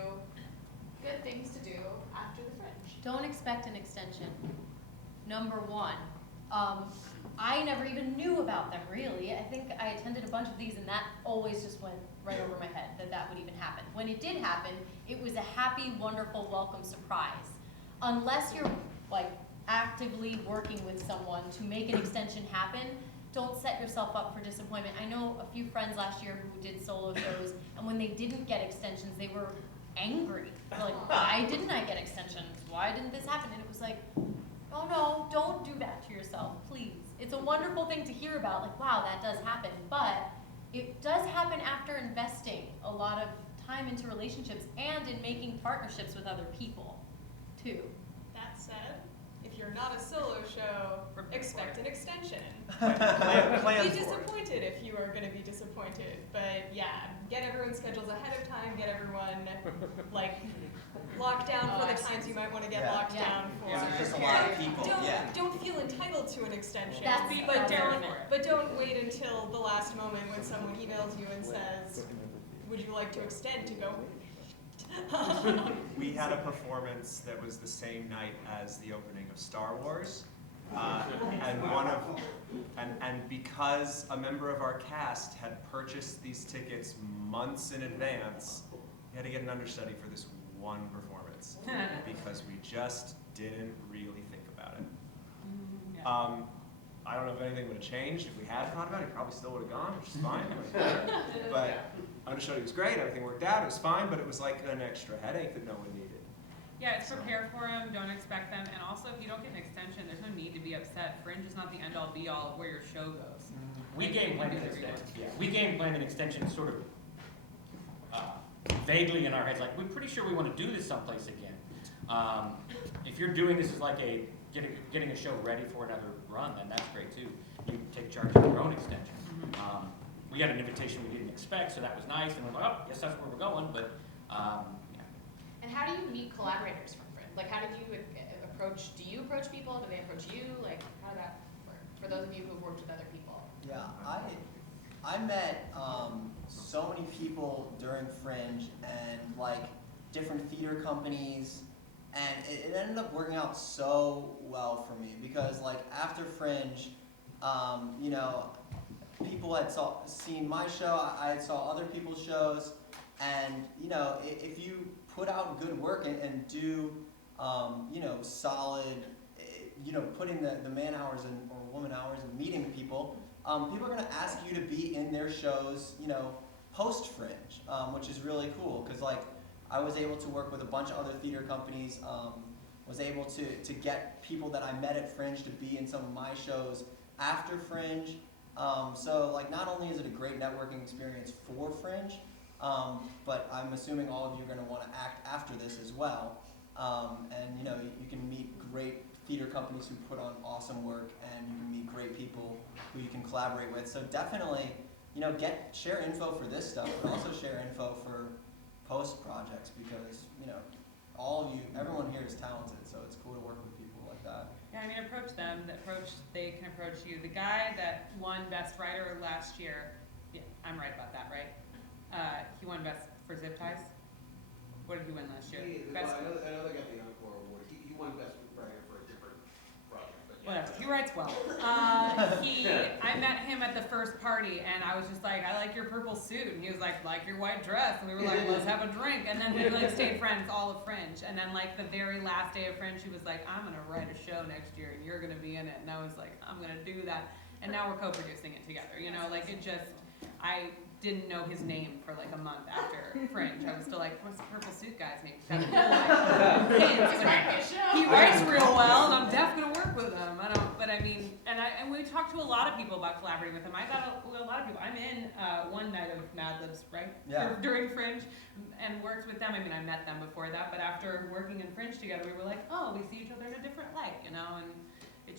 good things to do after the Fringe? Don't expect an extension. Number 1. I never even knew about them, really. I think I attended a bunch of these, and that always just went right over my head that would even happen. When it did happen, it was a happy, wonderful, welcome surprise. Unless you're like actively working with someone to make an extension happen, don't set yourself up for disappointment. I know a few friends last year who did solo shows, and when they didn't get extensions, they were angry. They're like, why didn't I get extensions? Why didn't this happen? And it was like, oh no, don't do that to yourself, please. It's a wonderful thing to hear about, like, wow, that does happen, but it does happen after investing a lot of time into relationships and in making partnerships with other people, too. That said, if you're not a solo show, expect an extension. Plan Be for it. disappointed if you are going to be disappointed. But yeah, get everyone's schedules ahead of time. Get everyone like locked down for the times you might want to get locked down for. Yeah, there's just a lot of people. Don't feel entitled to an extension. That's But don't wait until the last moment when someone emails you and says, "Would you like to extend?" to go. We had a performance that was the same night as the opening of Star Wars, and because a member of our cast had purchased these tickets months in advance, we had to get an understudy for this one performance because we just didn't really think about it. I don't know if anything would have changed if we had thought about it. He probably still would have gone, which is fine. But understudy was great. Everything worked out. It was fine, but it was like an extra headache that no one needed. Yeah, it's prepare for them, don't expect them, and also if you don't get an extension, there's no need to be upset. Fringe is not the end-all be-all of where your show goes. We game plan an extension. Yeah, we game plan an extension sort of vaguely in our heads, like we're pretty sure we want to do this someplace again. If you're doing this as like getting a show ready for another run, then that's great too. You take charge of your own extension. We got an invitation we didn't expect, so that was nice, and we're like, oh, yes, that's where we're going. But yeah. And how do you meet collaborators from Fringe? Like, how did you approach? Do you approach people? Do they approach you? Like, how did that work? For those of you who've worked with other people. Yeah, I met so many people during Fringe and like different theater companies, and it ended up working out so well for me because like after Fringe, you know, people had seen my show, I had saw other people's shows, and you know, if you put out good work and do, you know, solid, you know, put in the man hours or woman hours and meeting people, people are going to ask you to be in their shows, you know, post-Fringe, which is really cool because like I was able to work with a bunch of other theater companies, was able to get people that I met at Fringe to be in some of my shows after Fringe. So like not only is it a great networking experience for Fringe, but I'm assuming all of you are going to want to act after this as well. And you know, you can meet great theater companies who put on awesome work, and you can meet great people who you can collaborate with. So definitely, you know, share info for this stuff, but also share info for post projects because, you know, everyone here is talented, so it's cool to work with people like that. Yeah, I mean, approach them. They can approach you. The guy that won Best Writer last year, yeah, I'm right about that, right? He won Best for Zip Ties. What did he win last year? I know they got the Encore Award. He won Best Writer for a different project. But yeah. Whatever. He writes well. I met him at the first party, and I was just like, I like your purple suit. And he was like your white dress. And we were like, let's have a drink. And then we like stayed friends all of Fringe. And then like the very last day of Fringe, he was like, I'm gonna write a show next year, and you're gonna be in it. And I was like, I'm gonna do that. And now we're co-producing it together. You know, like it just, I didn't know his name for like a month after Fringe. I was still like, what's the purple suit guy's name? He writes real well, and I'm definitely gonna work with him. And we talked to a lot of people about collaborating with him. I got a lot of people. I'm in one night of Mad Libs, right? Yeah. During Fringe, and worked with them. I mean, I met them before that, but after working in Fringe together, we were like, oh, we see each other in a different light, you know, and it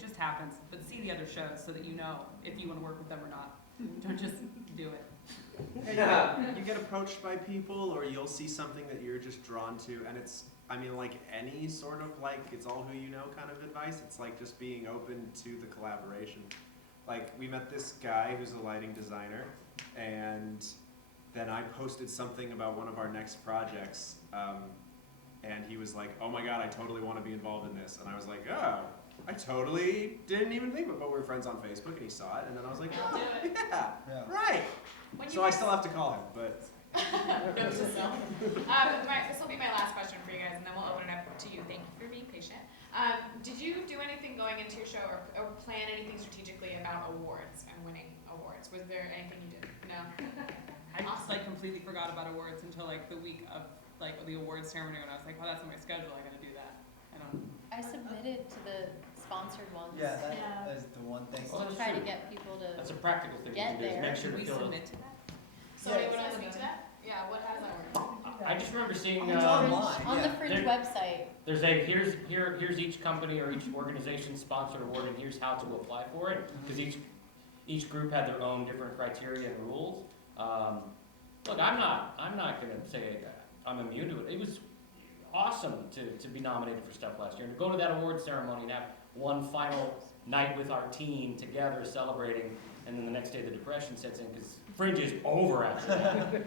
just happens. But see the other shows so that you know if you want to work with them or not. Don't just do it. You get approached by people, or you'll see something that you're just drawn to, and it's, I mean, like any sort of like it's all who you know kind of advice. It's like just being open to the collaboration. Like we met this guy who's a lighting designer, and then I posted something about one of our next projects, and he was like, "Oh my God, I totally want to be involved in this," and I was like, "Oh, I totally didn't even think of it," but we're friends on Facebook, and he saw it, and then I was like, "Oh, yeah, right." So I still have to call him, but. This will be my last question for you guys, and then we'll open it up to you. Thank you for being patient. Did you do anything going into your show or plan anything strategically about awards and winning awards? Was there anything you did? No? I just like completely forgot about awards until like the week of like the awards ceremony, when I was like, oh, that's on my schedule, I gotta do that. I submitted to the sponsored ones. Yeah, that Yeah. is the one thing. Well, So that's try to true. get people to. That's a practical thing Get to do, is there. make sure Should to we fill it. submit to that? Somebody Yeah. want to speak to that? Yeah, how does that work? I just remember seeing, It's online, On yeah. the Fringe There- website. there's here's each company or each organization sponsored award, and here's how to apply for it, because each group had their own different criteria and rules. Look, I'm not gonna say I'm immune to it. It was awesome to be nominated for stuff last year, and to go to that award ceremony and have one final night with our team together celebrating, and then the next day the depression sets in, because Fringe is over after that.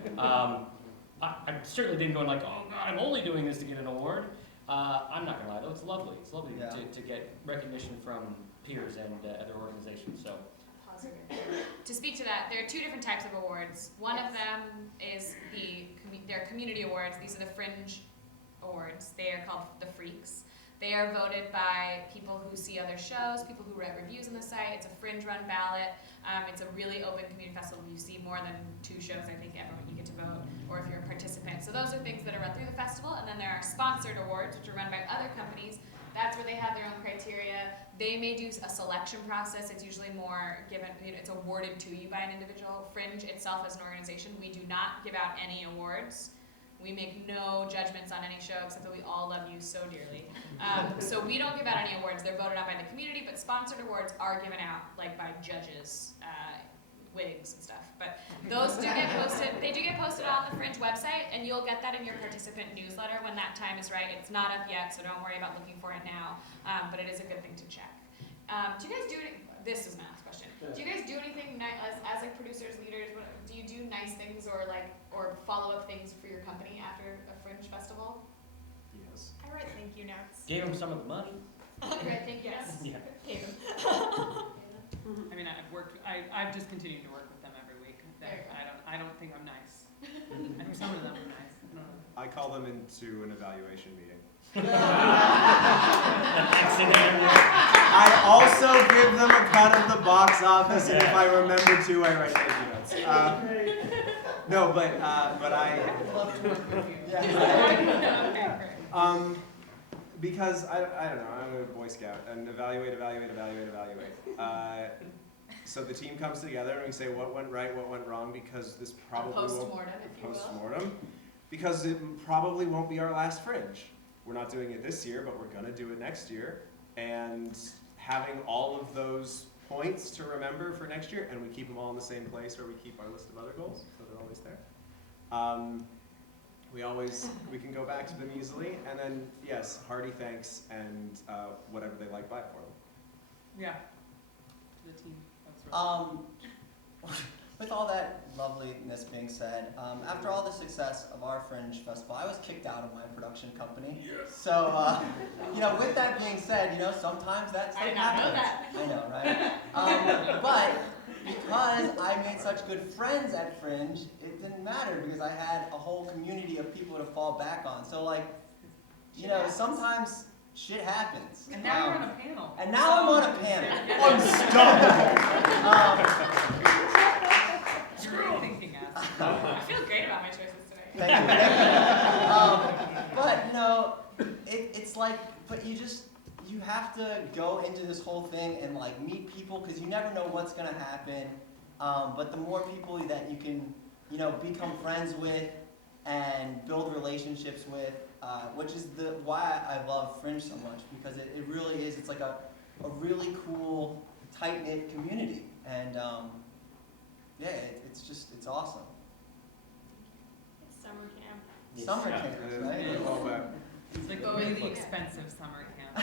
I certainly didn't go in like, oh God, I'm only doing this to get an award. I'm not gonna lie though, it's lovely. It's lovely Yeah. to get recognition from peers and other organizations. So To speak to that, there are two different types of awards. One of them is they're community awards. These are the Fringe awards. They are called the Freaks. They are voted by people who see other shows, people who write reviews on the site. It's a Fringe-run ballot. It's a really open community festival. You see more than 2 shows, I think, ever when you get to vote, or if you're a participant. So those are things that are run through the festival. And then there are sponsored awards, which are run by other companies. That's where they have their own criteria. They may do a selection process. It's usually more given, it's awarded to you by an individual. Fringe itself as an organization, we do not give out any awards. We make no judgments on any show except that we all love you so dearly. So we don't give out any awards. They're voted on by the community, but sponsored awards are given out like by judges, wigs and stuff. But those do get posted. They do get posted on the Fringe website, and you'll get that in your participant newsletter when that time is right. It's not up yet, so don't worry about looking for it now. But it is a good thing to check. Do you guys do any? This is my last question. Do you guys do anything as like producers, leaders? Do you do nice things or follow up things for your company after a Fringe festival? Yes. I write thank you notes. gave them some of the money. Right, thank you. Yes. Yeah. Gave them. I mean, I've just continued to work with them every week. There you go. I don't think I'm nice. I think some of them are nice. I don't know. I call them into an evaluation meeting. I also give them a cut of the box office, and if I remember to, I write thank you notes. No, but I. Because I don't know, I'm a Boy Scout, and evaluate. So the team comes together and we say what went right, what went wrong, because this probably Post-mortem, if you will. Post-mortem, because it probably won't be our last Fringe. We're not doing it this year, but we're gonna do it next year, and having all of those points to remember for next year, and we keep them all in the same place where we keep our list of other goals, so they're always there. We can go back to them easily, and then, yes, hearty thanks, and whatever they like, buy it for them. Yeah. The team. That's right. With all that loveliness being said, after all the success of our Fringe Festival, I was kicked out of my production company. Yes. So, with that being said, sometimes that stuff happens. I know, right? But because I made such good friends at Fringe, it didn't matter because I had a whole community of people to fall back on. So, sometimes shit happens. And now you're on a panel. And now I'm on a panel. Unstoppable. You're really thinking us. I feel great about my choices today. Thank you. But you have to go into this whole thing and meet people because you never know what's gonna happen. But the more people that you can, become friends with and build relationships with, which is why I love Fringe so much, because it really is. It's like a really cool, tight knit community, and it's awesome. It's summer camp. Summer camp, right? It's like a really expensive summer camp.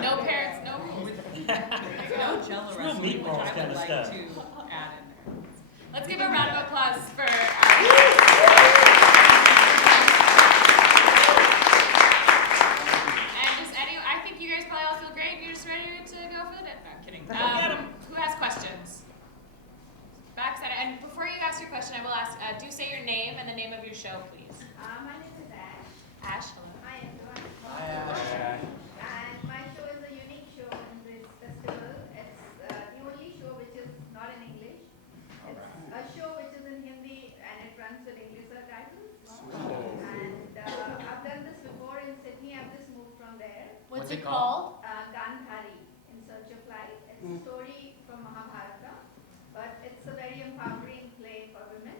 No parents, no rules. No Jello It's real recipe, which meatballs I kinda would like stuff. to add in there. Let's give a round of applause for our I think you guys probably all feel great. You're just ready to go for the day. No, I'm kidding. Who has questions? Backside. And before you ask your question, I will ask, do say your name and the name of your show, please. My name is Ash. Ash, hello. Hi everyone. Hi, Ash. And my show is a unique show in this festival. It's the only show which is not in English. It's a show which is in Hindi and it runs with English subtitles. And I've done this before in Sydney. I've just moved from there. What's it called? Gandhari, In Search of Life. It's a story from Mahabharata, but it's a very empowering play for women.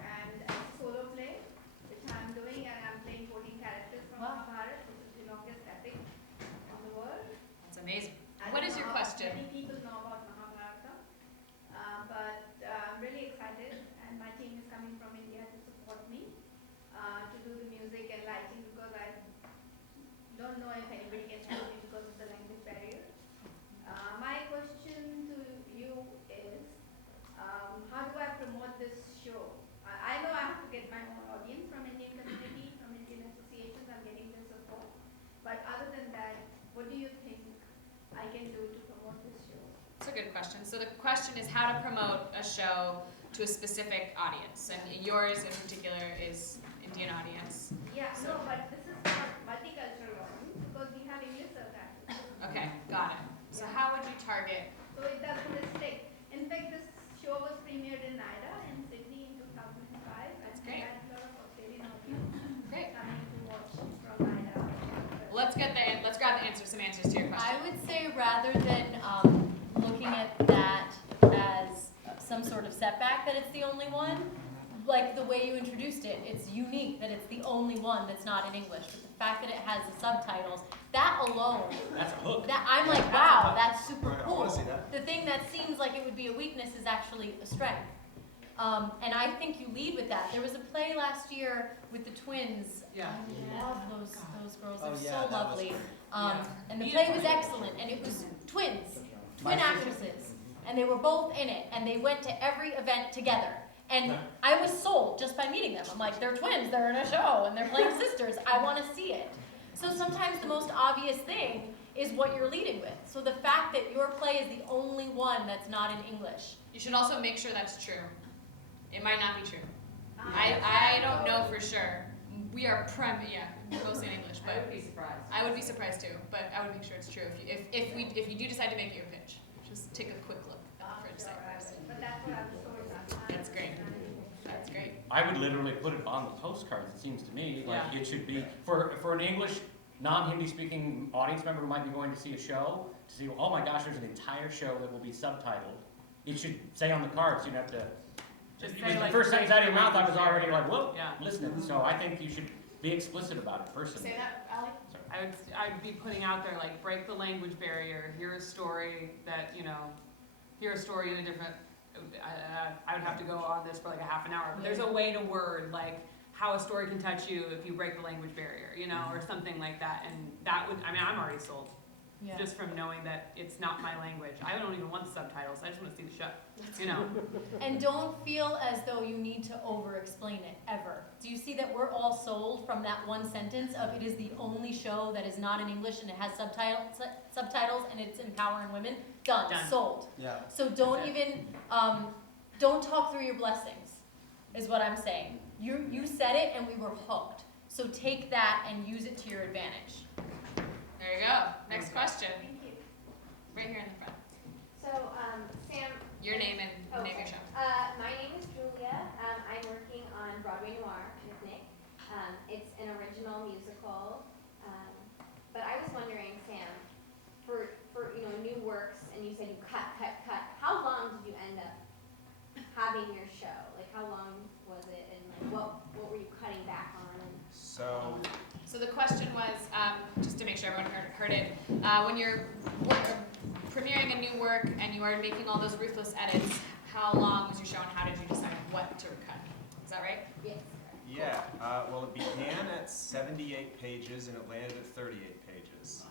And it's a solo play, which I'm doing, and I'm playing 14 characters from Mahabharata, which is the longest epic in the world. That's amazing. I What don't is your know how question? Many people know about Mahabharata, but I'm really excited, and my team is coming from India to support me to do the music and lighting, because I don't know if anybody can help me because of the language barrier. My question to you is, how do I promote this show? I know I have to get my own audience from Indian community, from Indian associations. I'm getting their support. But other than that, what do you think I can do to promote this show? That's a good question. So the question is how to promote a show to a specific audience, and yours in particular is Indian audience. Yeah, no, but this is for multicultural audience because we have English subtitles. Okay, got it. So how would you target? So it doesn't stick. In fact, this show was premiered in NIDA in Sydney in 2005. That's and great. we had a lot of Australian audience Great. coming to watch from NIDA. Let's grab some answers to your question. I would say rather than looking at that as some sort of setback that it's the only one, like the way you introduced it, it's unique that it's the only one that's not in English. But the fact that it has the subtitles, that alone, That's a hook. that I'm like, wow, that's super Right, I cool. wanna see that. The thing that seems like it would be a weakness is actually a strength. And I think you lead with that. There was a play last year with the twins. Yeah. I love those girls. They're Oh, yeah, so that was lovely. Yeah. And the play was excellent, and it was twins, twin actresses, and they were both in it, and they went to every event together. And I was sold just by meeting them. I'm like, they're twins, they're in a show, and they're playing sisters. I want to see it. So sometimes the most obvious thing is what you're leading with. So the fact that your play is the only one that's not in English. You should also make sure that's true. It might not be true. I don't know for sure. We are mostly in English, but I would be surprised. I would be surprised too. But I would make sure it's true. If you do decide to make it your pitch, just take a quick look at the Fringe site first. But that's what I'm sold on. That's great. That's great. I would literally put it on the postcards, it seems to me, like Yeah. it should be, for an English, non-Hindi speaking audience member who might be going to see a show, to see, oh my gosh, there's an entire show that will be subtitled. It should say on the cards, you don't have to, Just it say was the like. first sentence out of your mouth, I was already like, whoa, Yeah. listening. So I think you should be explicit about it personally. Say that, Alli? I'd be putting out there like break the language barrier. Hear a story that hear a story in a different. I would have to go on this for like a half an hour. But there's a way to word like how a story can touch you if you break the language barrier, or something like that. And that would. I'm already sold Yeah. just from knowing that it's not my language. I don't even want the subtitles. I just want to see the show. And don't feel as though you need to over-explain it, ever. Do you see that we're all sold from that one sentence of it is the only show that is not in English and it has subtitles and it's empowering women? Done. Done. Sold. Yeah. So don't even, don't talk through your blessings, is what I'm saying. You said it and we were hooked. So take that and use it to your advantage. There you go. Next question. Thank you. Right here in the front. So, Sam. Your name and name your show. My name is Julia. I'm working on Broadway Noir with Nick. It's an original musical. But I was wondering, Sam, for new works, and you said you cut. How long did you end up having your show? Like, how long was it, and like, what were you cutting back on? So the question was, just to make sure everyone heard it, when you're premiering a new work and you are making all those ruthless edits, how long was your show and how did you decide what to cut? Is that right? Yes. Yeah, well, it began at 78 pages and it landed at 38 pages.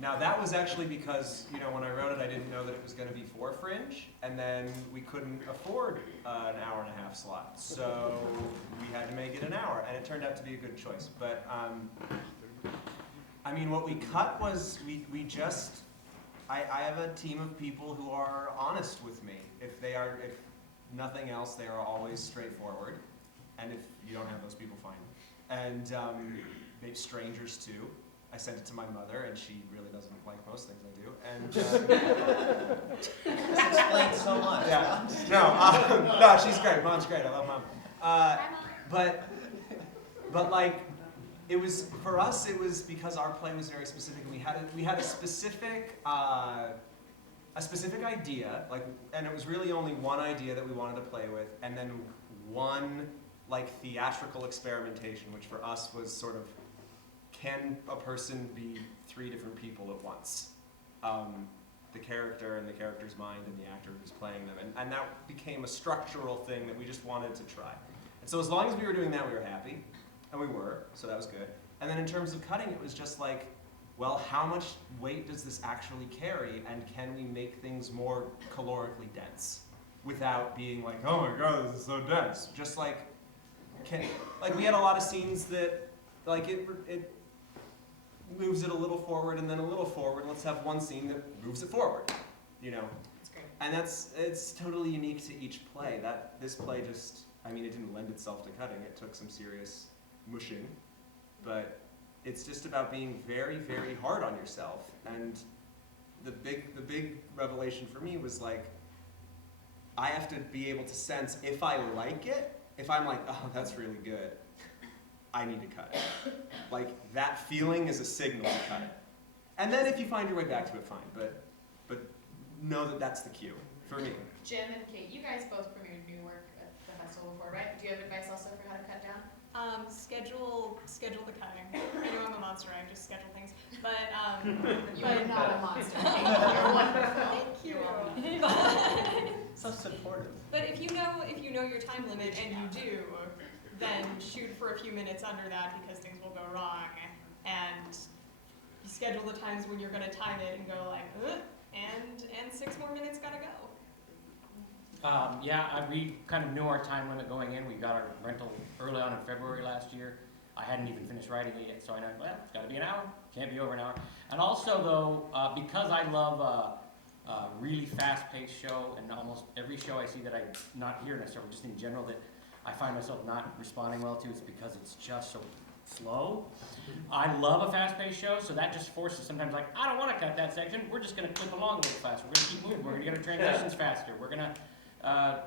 Now that was actually because, when I wrote it, I didn't know that it was going to be for Fringe, and then we couldn't afford an hour and a half slot, so we had to make it an hour, and it turned out to be a good choice. But, what we cut was, I have a team of people who are honest with me. If nothing else, they are always straightforward, and if you don't have those people, fine. And maybe strangers too. I sent it to my mother, and she really doesn't like most things I do. And This explains so much. yeah, no, she's great. Mom's great. I love Mom. But like, It was, for us, it was because our play was very specific, and we had a specific idea, like, and it was really only one idea that we wanted to play with, and then one like theatrical experimentation, which for us was sort of, can a person be 3 different people at once? The character in the character's mind and the actor who's playing them, and that became a structural thing that we just wanted to try. And so as long as we were doing that, we were happy, and we were, so that was good. And then in terms of cutting, it was just like, well, how much weight does this actually carry, and can we make things more calorically dense without being like, oh my god, this is so dense? Just like, we had a lot of scenes that, like, it moves it a little forward and then a little forward. Let's have one scene that moves it forward, you know? That's great. And it's totally unique to each play. This play just, I mean, it didn't lend itself to cutting. It took some serious mushing, but it's just about being very, very hard on yourself. And the big revelation for me was like, I have to be able to sense if I like it, if I'm like, oh, that's really good, I need to cut it. Like, that feeling is a signal to cut it. And then if you find your way back to it, fine, but know that that's the cue, for me. Jim and Kate, you guys both premiered new work at the festival before, right? Do you have advice also for how to cut down? Schedule the cutting. I know I'm a monster, I just schedule things. But You're not a monster. You're wonderful. Thank you. You're welcome. So supportive. But if you know your time limit, and you do, then shoot for a few minutes under that, because things will go wrong. And you schedule the times when you're gonna time it and go like, and 6 more minutes gotta go. We kind of knew our time limit going in. We got our rental early on in February last year. I hadn't even finished writing it yet, so I know, well, it's got to be an hour. Can't be over an hour. And also, though, because I love a really fast-paced show, and almost every show I see that I'm not here necessarily, just in general, that I find myself not responding well to, it's because it's just so slow. I love a fast-paced show, so that just forces sometimes, like, I don't want to cut that section. We're just going to clip along a little faster. We're going to keep moving. We're going to get our transitions faster. We're going to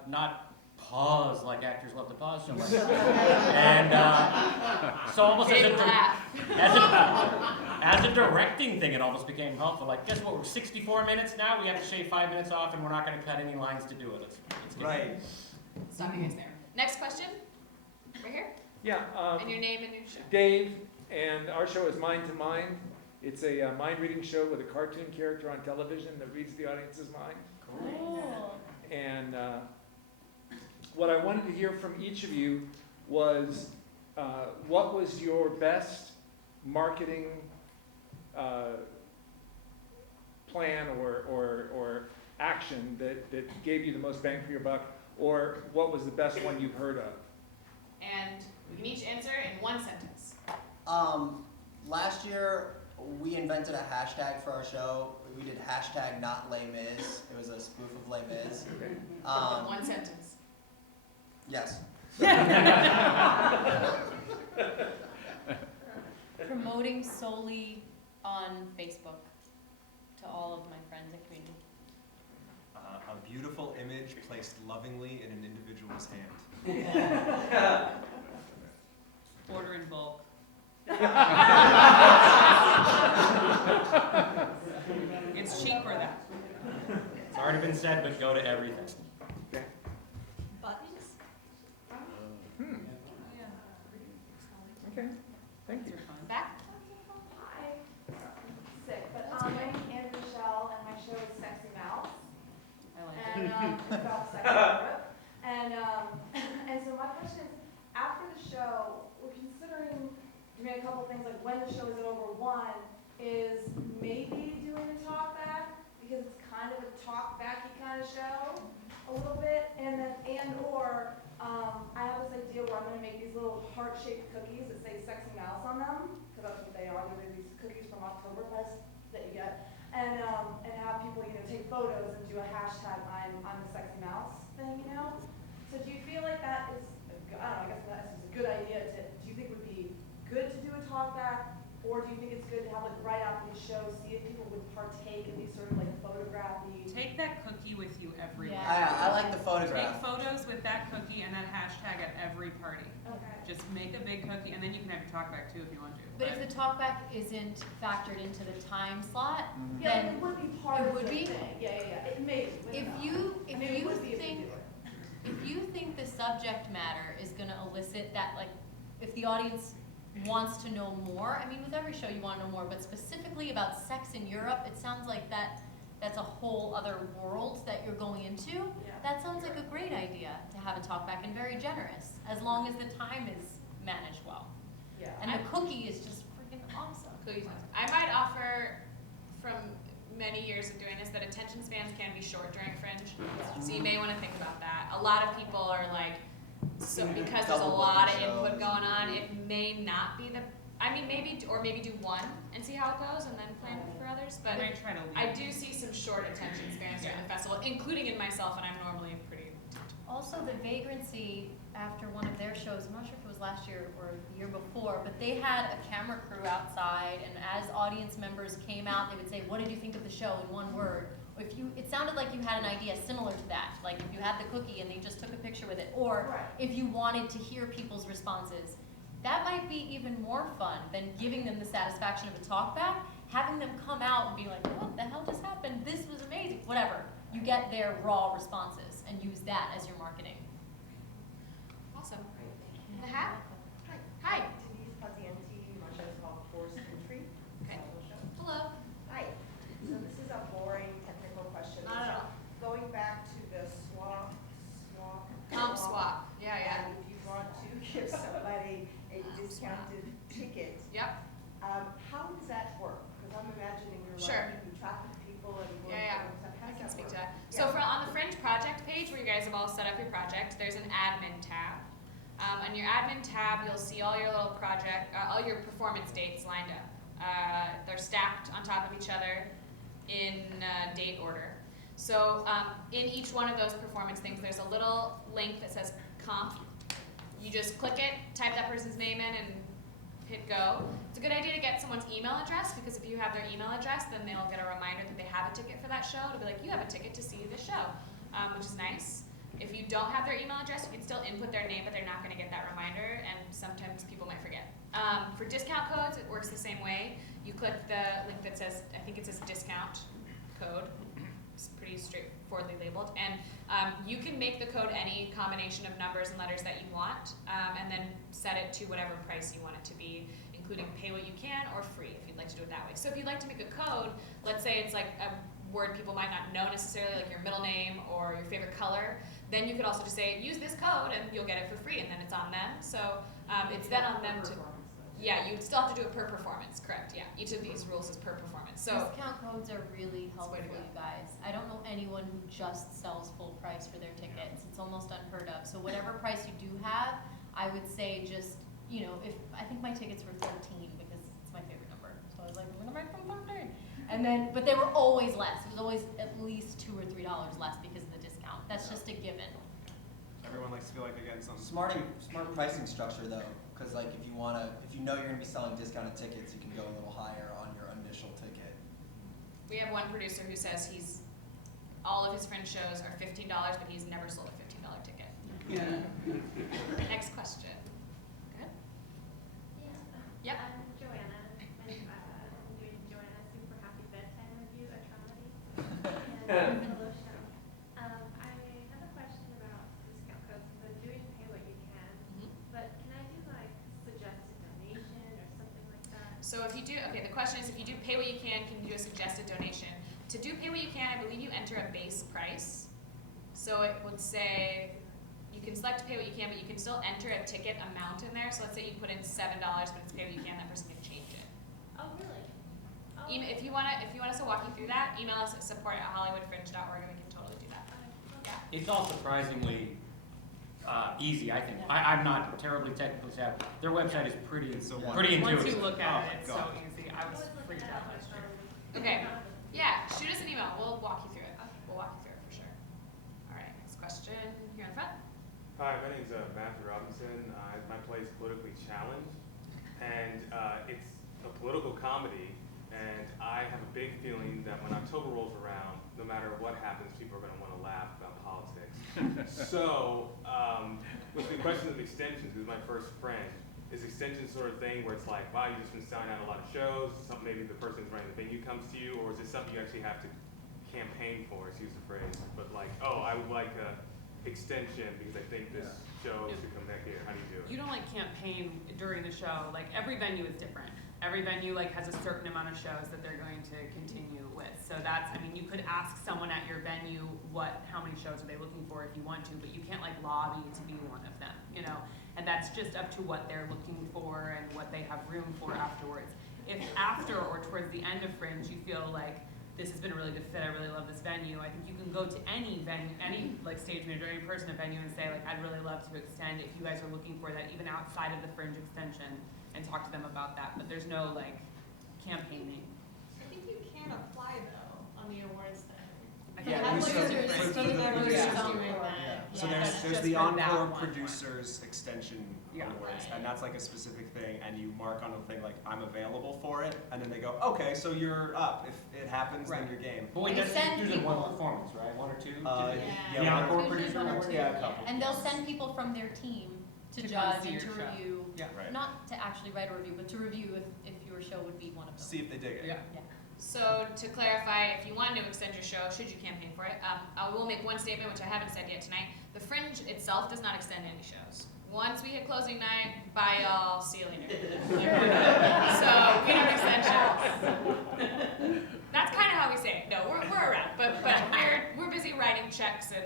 not pause like actors love to pause so much. And so almost as a directing thing, it almost became helpful. Like, guess what? We're 64 minutes now. We have to shave 5 minutes off, and we're not going to cut any lines to do it. Let's get Right. Stop you guys there. Next question. Right here. Yeah. And your name and your show. Dave, and our show is Mind to Mind. It's a mind-reading show with a cartoon character on television that reads the audience's mind. Cool. And what I wanted to hear from each of you was, what was your best marketing plan or action that gave you the most bang for your buck, or what was the best one you've heard of? And we can each answer in 1 sentence. Last year, we invented a hashtag for our show. We did hashtag not Les Mis. It was a spoof of Les Mis. 1 sentence. Yes. Promoting solely on Facebook to all of my friends and community. A beautiful image placed lovingly in an individual's hand. Order in bulk. It's cheaper that. It's already been said, but go to everything. Buttons? Okay, thank you. Back. Hi. Sick, but my name's Anne Michelle, and my show is Sexy Mouse. I like And it's about sex in Europe. And so my question is, after the show, we're considering doing a couple things, like when the show is over. One is maybe doing a talk back, because it's kind of a talk backy kind of show, a little bit, and or I have this idea where I'm going to make these little heart-shaped cookies that say Sexy Mouse on them, because that's what they are. They're these cookies from Oktoberfest that you get, and have people, take photos and do a hashtag I'm the Sexy Mouse thing, So do you feel like that is, I guess that's a good idea do you think it would be good to do a talk back, or do you think it's good to have right after the show, see if people would partake in these sort of photography? Take that cookie with you everywhere. Yeah. I like the photograph. Take photos with that cookie and that hashtag. hashtag at every party. Okay. Just make a big cookie, and then you can have your talkback too if you want to. But if the talkback isn't factored into the time slot, Yeah, then it would be part it of would the be? thing. Yeah. It may. if I you mean, it would be if we think do it. if you think the subject matter is gonna elicit that, like, if the audience wants to know more, I mean, with every show you wanna know more, but specifically about sex in Europe, it sounds like that's a whole other world that you're going into. Yeah. That sounds like a great idea to have a talkback and very generous, as long as the time is managed well. Yeah. And the cookie is just freaking awesome. Cookies. I might offer, from many years of doing this, that attention spans can be short during Fringe. So you may want to think about that. A lot of people are like, so because there's a Double lot of booking input shows. going on, it may not be the, I mean, maybe do one and see how it goes and then plan for others. I But might try to leave. I do see some short attention spans during the festival, including in myself, and I'm normally pretty. Also, the Vagrancy, after one of their shows, I'm not sure if it was last year or the year before, but they had a camera crew outside, and as audience members came out, they would say, what did you think of the show in one word? Or it sounded like you had an idea similar to that, like if you had the cookie and they just took a picture with it, or Right. if you wanted to hear people's responses. That might be even more fun than giving them the satisfaction of a talkback, having them come out and be like, what the hell just happened? This was amazing, whatever. You get their raw responses and use that as your marketing. Awesome. The hat? Hi. Denise Pazienti, my show is called Forced Entry. Okay. Show. Hello. Hi. So this is a boring technical question. Not at all. Going back to the swap. Swap. Yeah. And if you want to give somebody a discounted ticket, Yep. how does that work? Because I'm imagining you're Sure. like keeping track of people and going Yeah. through I can speak to work? that. So on the Fringe project page where you guys have all set up your project, there's an admin tab. On your admin tab, you'll see all your little all your performance dates lined up. They're stacked on top of each other in date order. So in each one of those performance things, there's a little link that says comp. You just click it, type that person's name in, and hit go. It's a good idea to get someone's email address, because if you have their email address, then they'll get a reminder that they have a ticket for that show. It'll be like, you have a ticket to see this show, which is nice. If you don't have their email address, you can still input their name, but they're not going to get that reminder, and sometimes people might forget. For discount codes, it works the same way. You click the link that says, I think it says discount code. It's pretty straightforwardly labeled, and you can make the code any combination of numbers and letters that you want, and then set it to whatever price you want it to be, including pay what you can or free if you'd like to do it that way. So if you'd like to make a code, let's say it's like a word people might not know necessarily, like your middle name or your favorite color, then you could also just say, use this code and you'll get it for free, and then it's on them. So it's then on them to, yeah, you'd still have to do it per performance, correct, yeah. Each of these rules is per performance. So Discount codes are really helpful, way to go. you guys. I don't know anyone who just sells full price for their tickets. It's almost unheard of. So whatever price you do have, I would say just, I think my tickets were 13 because it's my favorite number. So I was like, I'm gonna make them 13. And then, but they were always less. It was always at least $2 or $3 less because of the discount. That's just a given. Everyone likes to feel like they're getting something. Smart pricing structure though, because like if you know you're gonna be selling discounted tickets, you can go a little higher on your initial ticket. we have one producer who says all of his Fringe shows are $15, but he's never sold a $15 ticket. Yeah. Next question. Good? Yeah. Yep. I'm Joanna. I'm doing Joanna's Super Happy Bedtime Review at Comedy. And hello show. I have a question about discount codes. I'm doing pay what you can, but can I do like suggested donation or something like that? So if you do, okay, the question is if you do pay what you can you do a suggested donation? To do pay what you can, I believe you enter a base price. So it would say, you can select pay what you can, but you can still enter a ticket amount in there. So let's say you put in $7, but it's pay what you can, that person can change it. Oh, really? Oh, If you want us to walk you through that, email us at support@hollywoodfringe.org and we can totally do that. okay. Yeah. It's all surprisingly easy, I think. I'm not terribly technically savvy. Their website is pretty intuitive. Once you look at Oh, it, it's so God. easy. I was freaked out last year. Okay. Yeah, shoot us an email. We'll walk you through it. We'll walk you through it for sure. All right, next question here in the front. Hi, my name's Matthew Robinson. My play is Politically Challenged, and it's a political comedy, and I have a big feeling that when October rolls around, no matter what happens, people are going to want to laugh about politics. So with the question of extensions, who's my first friend, is extension sort of thing where it's like, wow, you've just been selling out a lot of shows, something maybe the person who's running the venue comes to you, or is it something you actually have to campaign for, excuse the phrase, but like, oh, I would like a extension because I think this show should come back here. How do you do it? You don't like campaign during the show. Like every venue is different. Every venue like has a certain amount of shows that they're going to continue with. So that's, I mean, you could ask someone at your venue how many shows are they looking for if you want to, but you can't like lobby to be one of them, you know? And that's just up to what they're looking for and what they have room for afterwards. If after or towards the end of Fringe you feel like this has been a really good fit, I really love this venue, I think you can go to any venue, any like stage manager, any person at venue and say like, I'd really love to extend if you guys are looking for that even outside of the Fringe extension, and talk to them about that, but there's no like campaigning. I think you can apply though on the awards thing. So there's the Encore Producers Extension Awards, and that's like a specific thing, and you mark on the thing like, I'm available for it, and then they go, okay, so you're up. If it happens, then you're game. But wait, that's usually one performance, right? One or two? Yeah, the Encore Producer one or Awards? two. Yeah, a couple. And they'll send people from their team to To come judge see and your to show. review. Yeah. Right. Not to actually write a review, but to review if your show would be one of them. See if they dig it. Yeah. So to clarify, if you want to extend your show, should you campaign for it, I will make one statement, which I haven't said yet tonight. The Fringe itself does not extend any shows. Once we hit closing night, bye y'all, see you later. So we don't extend shows. That's kind of how we say it. No, we're around, but we're busy writing checks and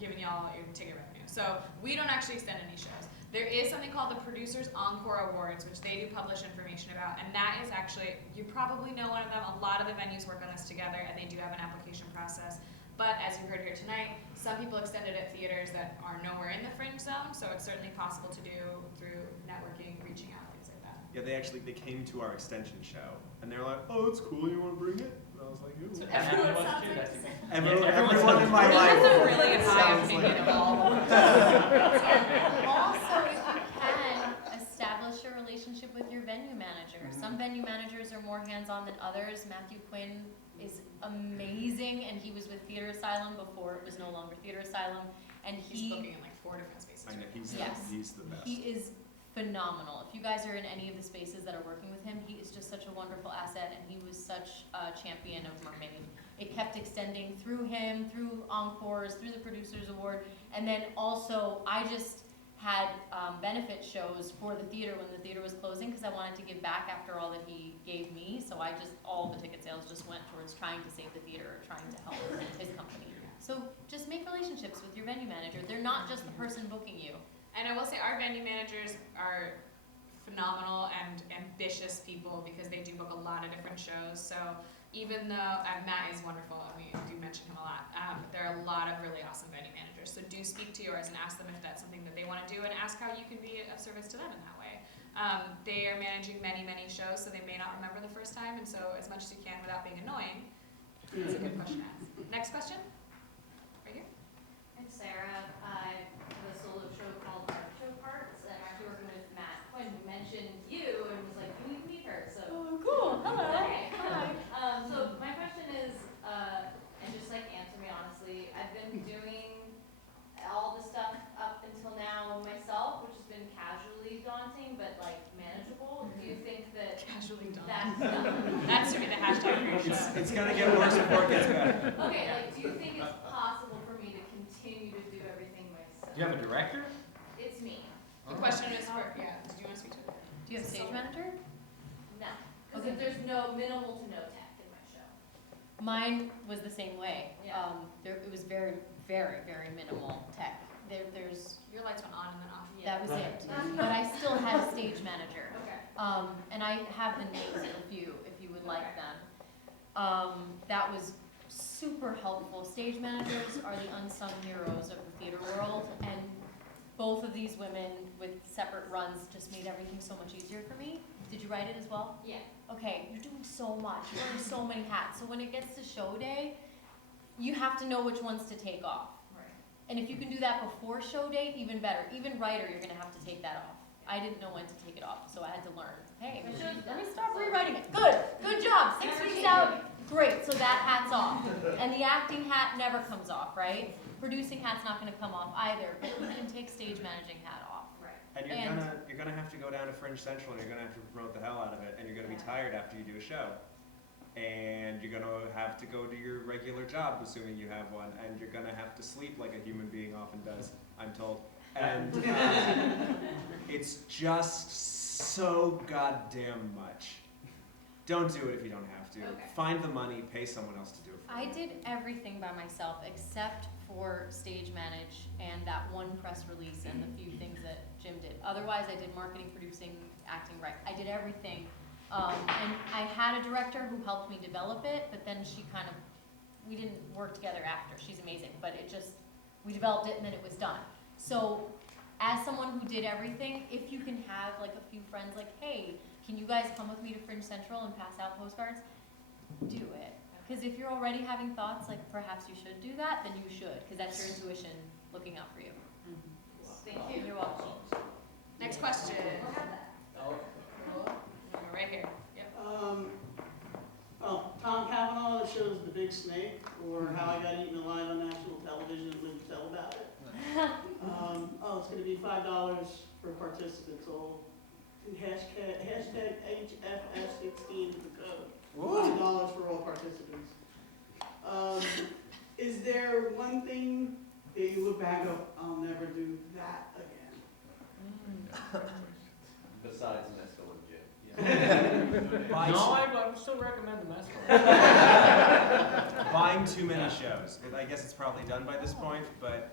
giving y'all your ticket revenue. So we don't actually extend any shows. There is something called the Producers Encore Awards, which they do publish information about, and that is actually, you probably know one of them. A lot of the venues work on this together, and they do have an application process. But as you heard here tonight, some people extended at theaters that are nowhere in the Fringe zone, so it's certainly possible to do through networking, reaching out, things like that. Yeah, they came to our extension show, and they were like, oh, it's cool, you want to bring it? And I was like, ooh. So everyone sounds like the same. Everyone in my life That's a really high sounds opinion like of all. Also, if you can, establish a relationship with your venue manager. Some venue managers are more hands-on than others. Matthew Quinn is amazing, and he was with Theater Asylum before it was no longer Theater Asylum. And He's booking in like 4 different spaces. I know, he's the best. he is phenomenal. If you guys are in any of the spaces that are working with him, he is just such a wonderful asset, and he was such a champion of Mermaid. It kept extending through him, through Encores, through the Producers Award, and then also I just had benefit shows for the theater when the theater was closing because I wanted to give back after all that he gave me. So all the ticket sales just went towards trying to save the theater or trying to help his company. So just make relationships with your venue manager. They're not just the person booking you. And I will say our venue managers are phenomenal and ambitious people because they do book a lot of different shows. So even though Matt is wonderful and we do mention him a lot, there are a lot of really awesome venue managers. So do speak to yours and ask them if that's something that they want to do and ask how you can be of service to them in that way. They are managing many, many shows, so they may not remember the first time, and so as much as you can without being annoying, it's a good question to ask. Next question? Right here. I'm Sarah. I have a solo show called Art Show Parts, and I'm actually working with Matt Quinn, who mentioned you and was like, you need to meet her. So Cool. Hello. Okay. Hi. So my question is, and just like answer me honestly, I've been doing all the stuff up until now myself, which has been casually daunting, but like manageable. Do you think that Casually that's to be the hashtag for your show. It's gonna get worse before it gets better. okay? Like, do you think it's possible for me to continue to do everything myself? Do you have a director? It's me. The question is for, did you want to speak to it? Do you have a stage manager? No. Because Okay. there's no minimal to no tech in my show. Mine was the same way. Yeah. It was very, very, very minimal tech. There's Your lights went on and then off. that was it. But I still had a stage manager. Okay. And I have the names of a few if you would like them. That was super helpful. Stage managers are the unsung heroes of the theater world, and both of these women with separate runs just made everything so much easier for me. Did you write it as well? Yeah. Okay, you're doing so much, you're wearing so many hats. So when it gets to show day, you have to know which ones to take off. Right. And if you can do that before show day, even better. Even writer, you're gonna have to take that off. I didn't know when to take it off, so I had to learn. Hey, let me stop rewriting it. Good job. 6 weeks out, great. So that hat's off. And the acting hat never comes off, right? producing hat's not gonna come off either, but you can take stage managing hat off. Right. And you're gonna have to go down to Fringe Central, and you're gonna have to promote the hell out of it, and you're gonna be tired after you do a show. And you're gonna have to go to your regular job, assuming you have one, and you're gonna have to sleep like a human being often does, I'm told. And it's just so goddamn much. Don't do it if you don't have to. Okay. Find the money, pay someone else to do it for I you. did everything by myself except for stage manage and that one press release and the few things that Jim did. Otherwise, I did marketing, producing, acting, right. I did everything. And I had a director who helped me develop it, but then we didn't work together after. She's amazing, but we developed it and then it was done. So, as someone who did everything, if you can have like a few friends like, hey, can you guys come with me to Fringe Central and pass out postcards? Do it. Because if you're already having thoughts like perhaps you should do that, then you should, because that's your intuition looking out for you. Thank you. You're welcome. Next question. We'll have that. Right here. Yep. Well, Tom Cavanaugh shows The Big Snake, or How I Got Eaten Alive on national television and lived to tell about it. It's going to be $5 for participants. So hashtag HFF16 is the code. $5 for all participants. Is there one thing that you look back and go, I'll never do that again? Besides mescaline gin. No, I would still recommend the mescaline. Buying too many shows. I guess it's probably done by this point, but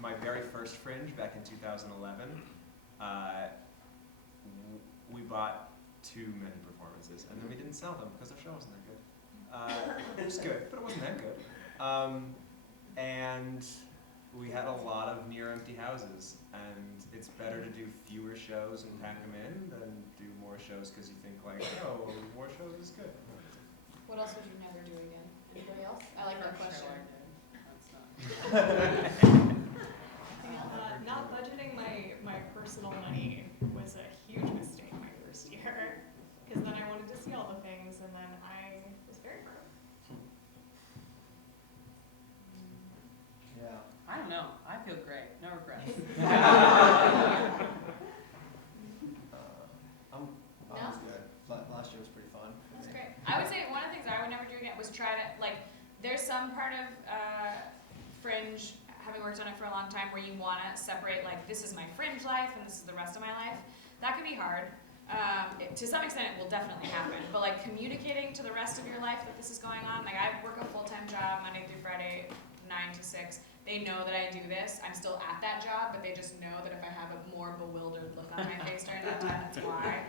my very first Fringe back in 2011, we bought too many performances, and then we didn't sell them because our show wasn't that good. It was good, but it wasn't that good. And we had a lot of near empty houses, and it's better to do fewer shows and pack them in than do more shows because you think like, oh, more shows is good. What else would you never do again? Anybody else? I like that question. Not budgeting my personal money was a huge mistake my first year, because then I wanted to see all the things, and then I was very broke. Yeah. I don't know. I feel great. No regrets. I was good. Last year was pretty fun. That's great. I would say one of the things I would never do again was try to, like, there's some part of Fringe, having worked on it for a long time, where you want to separate, like, this is my Fringe life and this is the rest of my life. That can be hard. To some extent, it will definitely happen. But, like, communicating to the rest of your life that this is going on, like, I work a full-time job Monday through Friday, 9 to 6. They know that I do this. I'm still at that job, but they just know that if I have a more bewildered look on my face during that time, that's why.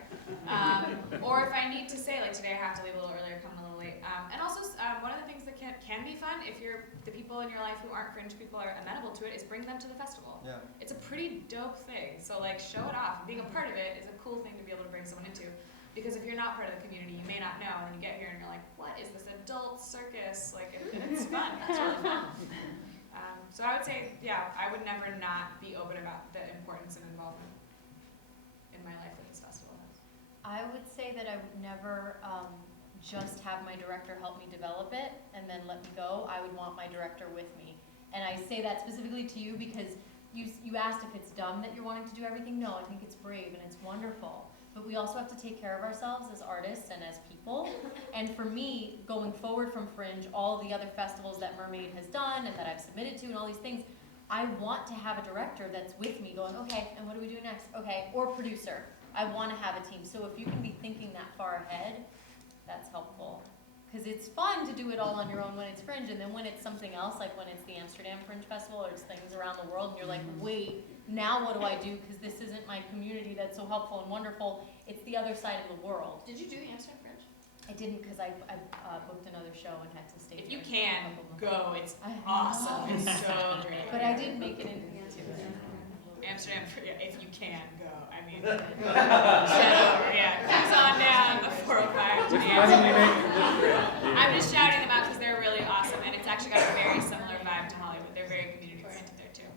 Or if I need to say, like, today I have to leave a little earlier, come a little late. And also, one of the things that can be fun, if the people in your life who aren't Fringe people are amenable to it, is bring them to the festival. Yeah. It's a pretty dope thing. So, like, show it off. Being a part of it is a cool thing to be able to bring someone into. Because if you're not part of the community, you may not know, and then you get here and you're like, what is this adult circus? Like, it's fun. It's really fun. So I would say, yeah, I would never not be open about the importance of involvement in my life that this festival has. I would say that I would never just have my director help me develop it and then let me go. I would want my director with me. And I say that specifically to you because you asked if it's dumb that you're wanting to do everything. No, I think it's brave and it's wonderful. But we also have to take care of ourselves as artists and as people. And for me, going forward from Fringe, all the other festivals that Mermaid has done and that I've submitted to and all these things, I want to have a director that's with me going, okay, and what do we do next? Okay, or producer. I want to have a team. So if you can be thinking that far ahead, that's helpful. Because it's fun to do it all on your own when it's Fringe, and then when it's something else, like when it's the Amsterdam Fringe Festival or it's things around the world, and you're like, wait, now what do I do? Because this isn't my community that's so helpful and wonderful. It's the other side of the world. Did you do the Amsterdam Fringe? I didn't because I booked another show and had to stay. If you there can, for a couple of go. months. It's awesome. It's so great. But I did make it into it. Amsterdam, yeah, if you can, go. I mean, shut over, yeah. Cruise on down the 405 to I'm just shouting them out because they're really awesome, and it's actually got a very similar vibe to Hollywood. They're very community-oriented there, too.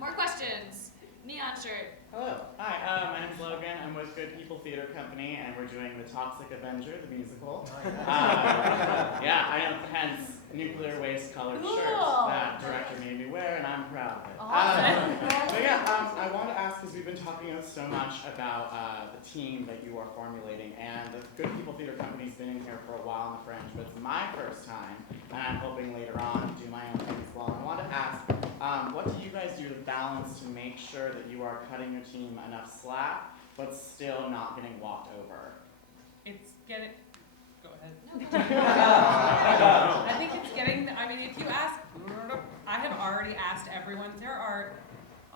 More questions? Neon shirt. Hello. Hi, my name's Logan. I'm with Good People Theater Company, and we're doing The Toxic Avenger, the musical. Yeah, I know, hence nuclear waste colored Cool. shirts that director made me wear, and I'm proud of it. Awesome. But yeah, I wanted to ask, because we've been talking so much about the team that you are formulating, and the Good People Theater Company's been in here for a while in the Fringe, but it's my first time, and I'm hoping later on to do my own thing as well. And I wanted to ask, what do you guys do to balance to make sure that you are cutting your team enough slack, but still not getting walked over? It's getting, go ahead. No. I think it's getting, I mean, if you ask, I have already asked everyone, there are,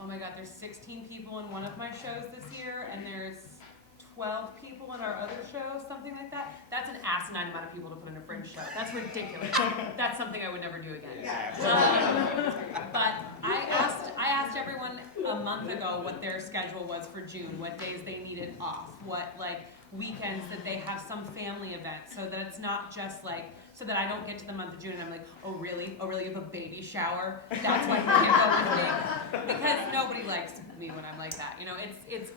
oh my God, there's 16 people in one of my shows this year, and there's 12 people in our other show, something like that. That's an asinine amount of people to put in a Fringe show. That's ridiculous. That's something I would never do again. But I asked everyone a month ago what their schedule was for June, what days they needed off, what like weekends that they have some family event, so that it's not just like, so that I don't get to the month of June and I'm like, oh really? Oh really, you have a baby shower? That's why you can't go with me? Because nobody likes me when I'm like that. You know, it's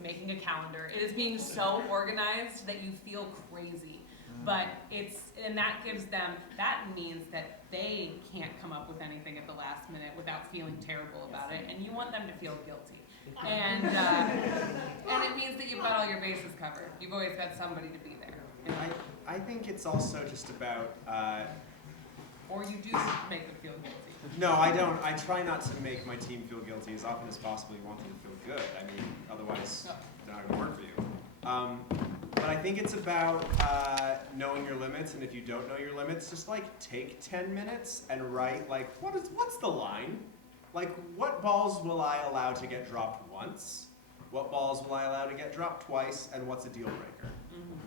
making a calendar. It is being so organized that you feel crazy. But that means that they can't come up with anything at the last minute without feeling terrible about it, and you want them to feel guilty. And it means that you've got all your bases covered. You've always got somebody to be there. You know? I think it's also just about. Or you do make them feel guilty. No, I don't. I try not to make my team feel guilty as often as possible. You want them to feel good. I mean, otherwise, they're not going to work for you. But I think it's about knowing your limits, and if you don't know your limits, just like take 10 minutes and write like, what's the line? Like, what balls will I allow to get dropped once? What balls will I allow to get dropped twice? And what's a deal breaker? Mm-hmm.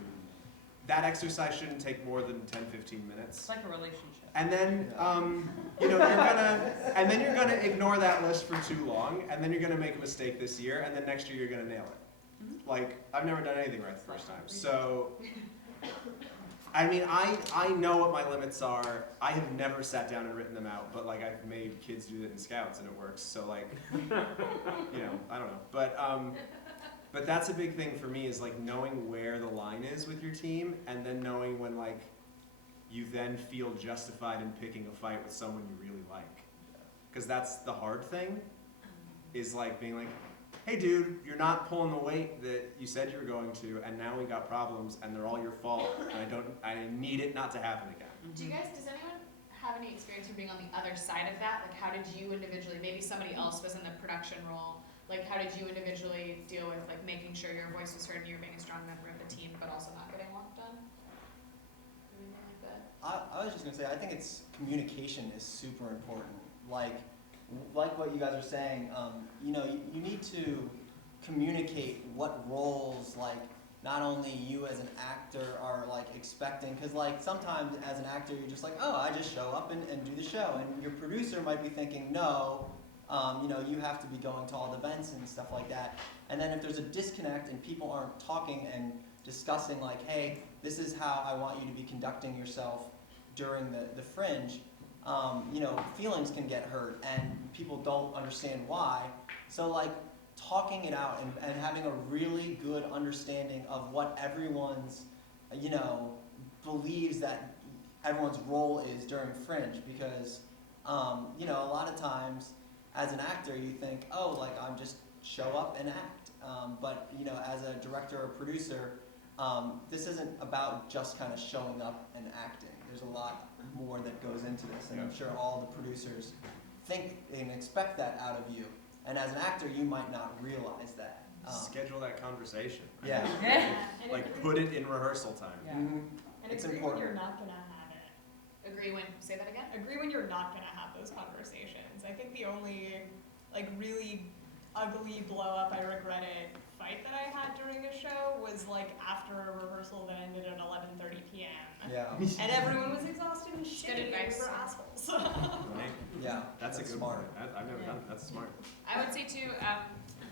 That exercise shouldn't take more than 10, 15 minutes. It's like a relationship. And then, you're gonna ignore that list for too long, and then you're gonna make a mistake this year, and then next year you're gonna nail it. Mm-hmm. Like, I've never done anything right the first time. So, I mean, I know what my limits are. I have never sat down and written them out, but like I've made kids do that in Scouts and it works. So like, I don't know. But that's a big thing for me is like knowing where the line is with your team, and then knowing when like you then feel justified in picking a fight with someone you really like. Because that's the hard thing, is like being like, hey dude, you're not pulling the weight that you said you were going to, and now we got problems, and they're all your fault, and I need it not to happen again. Does anyone have any experience from being on the other side of that? Like, how did you individually, maybe somebody else was in the production role, like how did you individually deal with like making sure your voice was heard and you're being a strong member of the team, but also not getting walked on? Anything like that? I was just gonna say, I think it's communication is super important. Like what you guys are saying, you need to communicate what roles, like, not only you as an actor are like expecting, because like sometimes as an actor you're just like, oh, I just show up and do the show, and your producer might be thinking, no, you have to be going to all the events and stuff like that. And then if there's a disconnect and people aren't talking and discussing like, hey, this is how I want you to be conducting yourself during the Fringe, feelings can get hurt and people don't understand why. So like talking it out and having a really good understanding of what everyone's, believes that everyone's role is during Fringe, because, a lot of times as an actor you think, oh, like I'm just show up and act. But, as a director or producer, this isn't about just kind of showing up and acting. There's a lot more that goes into this, and I'm sure all the producers think and expect that out of you. And as an actor, you might not realize that. Schedule that conversation. Yeah. Like put it in rehearsal time. Yeah. And It's agree important. when you're not gonna have it. Say that again? Agree when you're not gonna have those conversations. I think the only like really ugly blow up, I regret it, fight that I had during a show was like after a rehearsal that ended at 11:30 p.m. Yeah. And everyone was exhausted and shitty. advice. We were assholes. Right? Yeah. That's a good smart. one. I've never done it. That's smart. I would say too,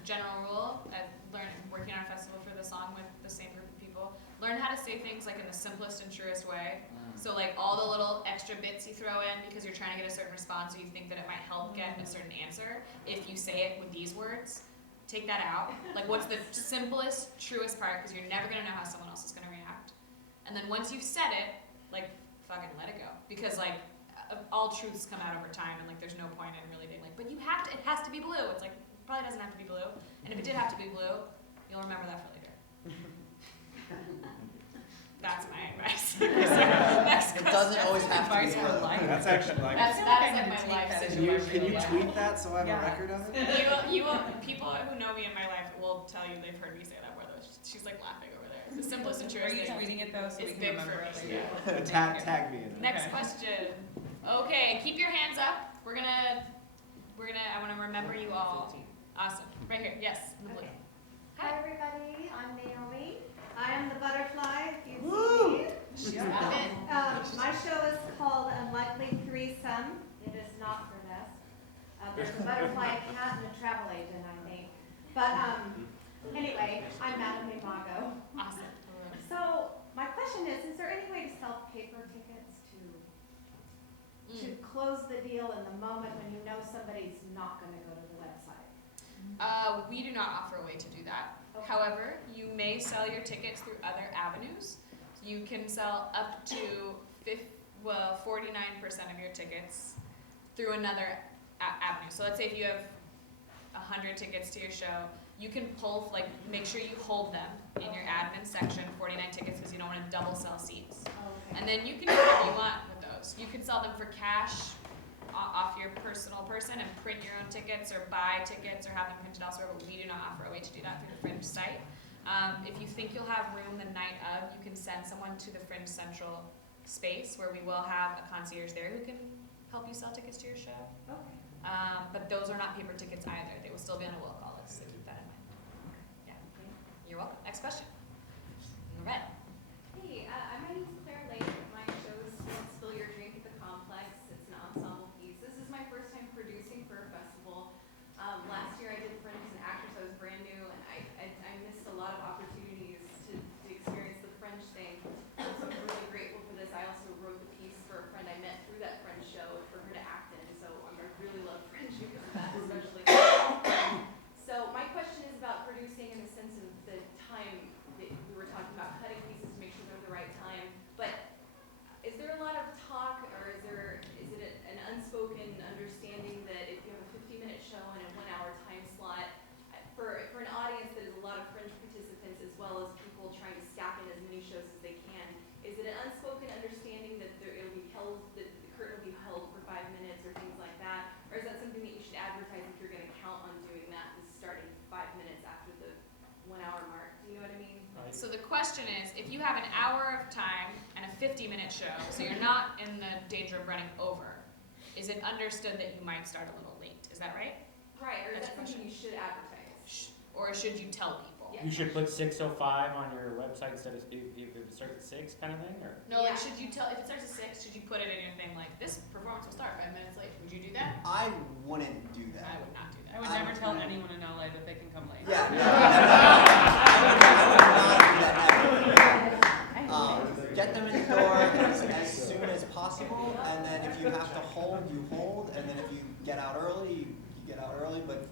general rule, I've learned working on a festival for the song with the same group of people, learn how to say things like in the simplest and truest way. So like all the little extra bits you throw in because you're trying to get a certain response or you think that it might help get a certain answer, if you say it with these words, take that out. Like what's the simplest, truest part, because you're never gonna know how someone else is gonna react. And then once you've said it, like fucking let it go. Because like all truths come out over time and like there's no point in really being like, but you have to, it has to be blue. It's like, it probably doesn't have to be blue. And if it did have to be blue, you'll remember that for later. That's my advice. Next It doesn't always have to be Advice for blue. life. That's actually like. That's like my life Can you situation. tweet that so I have a record of it? People who know me in my life will tell you they've heard me say that word. She's like laughing over there. The simplest and Are truest you thing. tweeting it though so we It's can big remember for it me. later? Tag me in it. Next Okay. question. Okay, keep your hands up. I want to remember you all. Awesome. Right here. Yes, in the blue. Okay. Hi. Hi everybody, I'm Naomi. I am the butterfly, if you see me. She's got it. My show is called Unlikely Threesome. It is not for this. There's a butterfly, a cat, and a travel agent, I think. But anyway, I'm Madame Imago. Awesome. So my question is there any way to sell paper tickets to close the deal in the moment when you know somebody's not going to go to the website? We do not offer a way to do that. Okay. However, you may sell your tickets through other avenues. You can sell up to 49% of your tickets through another avenue. So let's say if you have 100 tickets to your show, you can pull, like, make sure you hold them in your admin section, 49 tickets, because you don't want to double sell seats. Okay. And then you can do whatever you want with those. You can sell them for cash off your personal person and print your own tickets or buy tickets or have them printed elsewhere, but we do not offer a way to do that through the Fringe site. If you think you'll have room the night of, you can send someone to the Fringe Central space where we will have a concierge there who can help you sell tickets to your show. Okay. But those are not paper tickets either. They will still be on a will call list, so keep that in mind. Yeah. You're welcome. Next question. Red. Hey, my name's Claire Lake. My show is Don't Spill Your Drink at the Complex. It's an ensemble piece. This is my first time producing for a festival. Last year I did Fringe as an actress. I was brand new, and I missed a lot of opportunities to experience the Fringe thing. So I'm really grateful for this. I also wrote the piece for a friend I met through that Fringe show for her to act in. So I really love Fringe because of that, especially. So my question is about producing in the sense of the time that we were talking about, cutting pieces to make sure they're the right time. But is there a lot of talk, or is it an unspoken understanding that if you have a 50-minute show and a 1-hour time slot, for an audience that is a lot of Fringe participants as well as people trying to stack in as many shows as they can, is it an unspoken understanding that it'll be held, that the curtain will be held for 5 minutes or things like that? Or is that something that you should advertise if you're going to count on doing that, is starting 5 minutes after the 1-hour mark? Do you know what I mean? So the question is, if you have an hour of time and a 50-minute show, so you're not in the danger of running over, is it understood that you might start a little late? Is that right? Right, or is That's that the something you should advertise? Or should you tell people? Yeah. You should put 6:05 on your website instead of if it starts at 6 kind of thing, or? No, like Yeah. should you tell, if it starts at 6, should you put it in your thing like, this performance will start 5 minutes late? Would you do that? I wouldn't do I that. would not do I that. would never tell anyone in LA that they can come late. Yeah. I would not do that ever. Get them in the door as soon as possible, and then if you have to hold, you hold, and then if you get out early, you get out early, but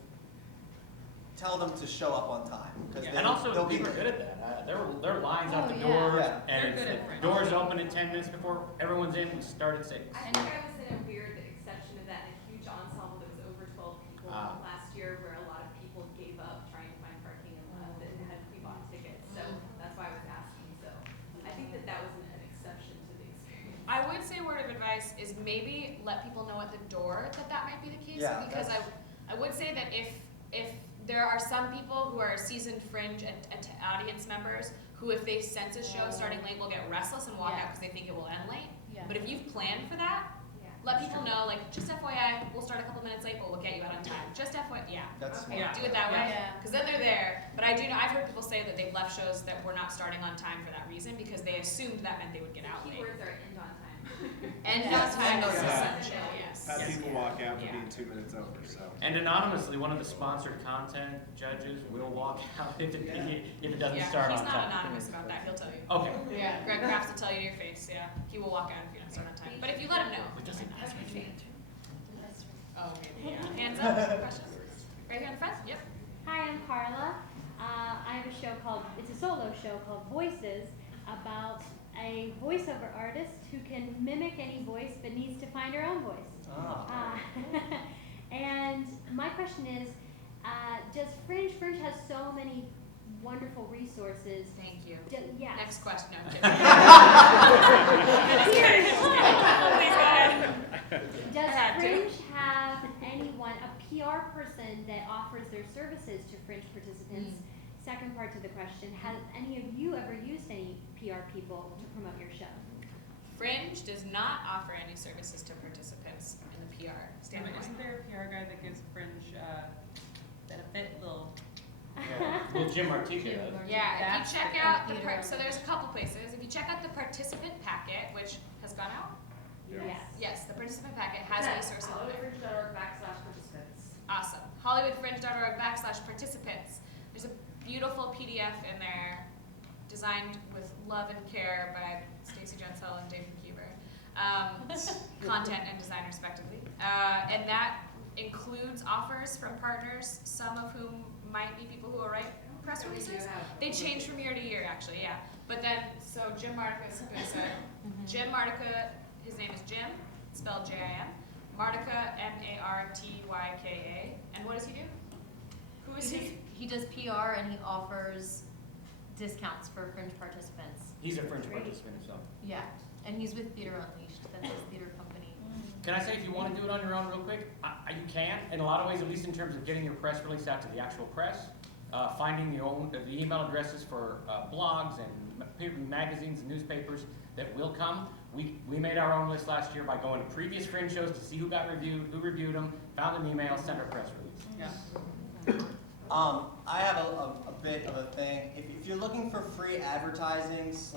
tell them to show up on time. And also, people are good at that. There are lines out the yeah. door, Yeah. and They're good at the Fringe. doors open at 10 minutes before everyone's in. We start at 6. I think I was in a weird exception of that in a huge ensemble that was over 12 people last year, where a lot of people gave up trying to find parking and left and had pre-bought tickets. So that's why I was asking. So I think that was an exception to the experience. I would say word of advice is maybe let people know at the door that might be the case, Yeah, because I would say that if there are some people who are seasoned Fringe audience members who, if they sense a show starting late, will get restless and walk out because they think it will end late. Yeah. But if you've planned for that, Yeah. let people know, like, just FYI, we'll start a couple minutes late, but we'll get you out on time. Just FYI, yeah. That's Okay. Yeah. Do it that way, Yeah. because then they're there. But I do know, I've heard people say that they've left shows that were not starting on time for that reason, because they assumed that meant they would get out late. Keywords are end on time. And no Yes. time And no is time. essential, yes. Had people walk out for Yeah. being 2 minutes over, so. And anonymously, one of the sponsored content judges will walk out if it doesn't start on He's time. not anonymous about that, he'll tell you. Okay. Yeah, Greg Crafts will tell you to your face, yeah. He will walk out if you don't start on time. But if you let him know. It doesn't ask me to. Oh, okay, yeah. Hands up, questions? Right here in front, yep. Hi, I'm Carla. I have a show called, it's a solo show called Voices, about a voiceover artist who can mimic any voice but needs to find her own voice. And my question is, does Fringe has so many wonderful resources. Thank you. Yeah. Next question, no, I'm kidding. Please go ahead. Does Fringe have anyone, a PR person that offers their services to Fringe participants? Second part to the question, have any of you ever used any PR people to promote your show? Fringe does not offer any services to participants in the PR standpoint. Isn't there a PR guy that gives Fringe benefit little? Well, Jim Martica does. Yeah, if you check out the so there's a couple places. If you check out the participant packet, which has gone out. Yes. Yes, the participant packet has resources on there. HollywoodFringe.org/participants. Awesome. HollywoodFringe.org/participants. There's a beautiful PDF in there, designed with love and care by Stacey Jensel and Dave McKeever. Content and design, respectively. And that includes offers from partners, some of whom might be people who will write press releases. They change from year to year, actually, yeah. But then, so Jim Martica is Jim Martica, his name is Jim, spelled J-I-M. Martica, M-A-R-T-Y-K-A. And what does he do? Who is he? He does PR and he offers discounts for Fringe participants. He's a Fringe participant himself. Yeah, and he's with Theater Unleashed, that's his theater company. Can I say, if you want to do it on your own real quick, you can, in a lot of ways, at least in terms of getting your press release out to the actual press, finding the email addresses for blogs and magazines and newspapers that will come. We made our own list last year by going to previous Fringe shows to see who got reviewed, who reviewed them, found an email, sent our press release. Yeah. I have a bit of a thing. If you're looking for free advertising /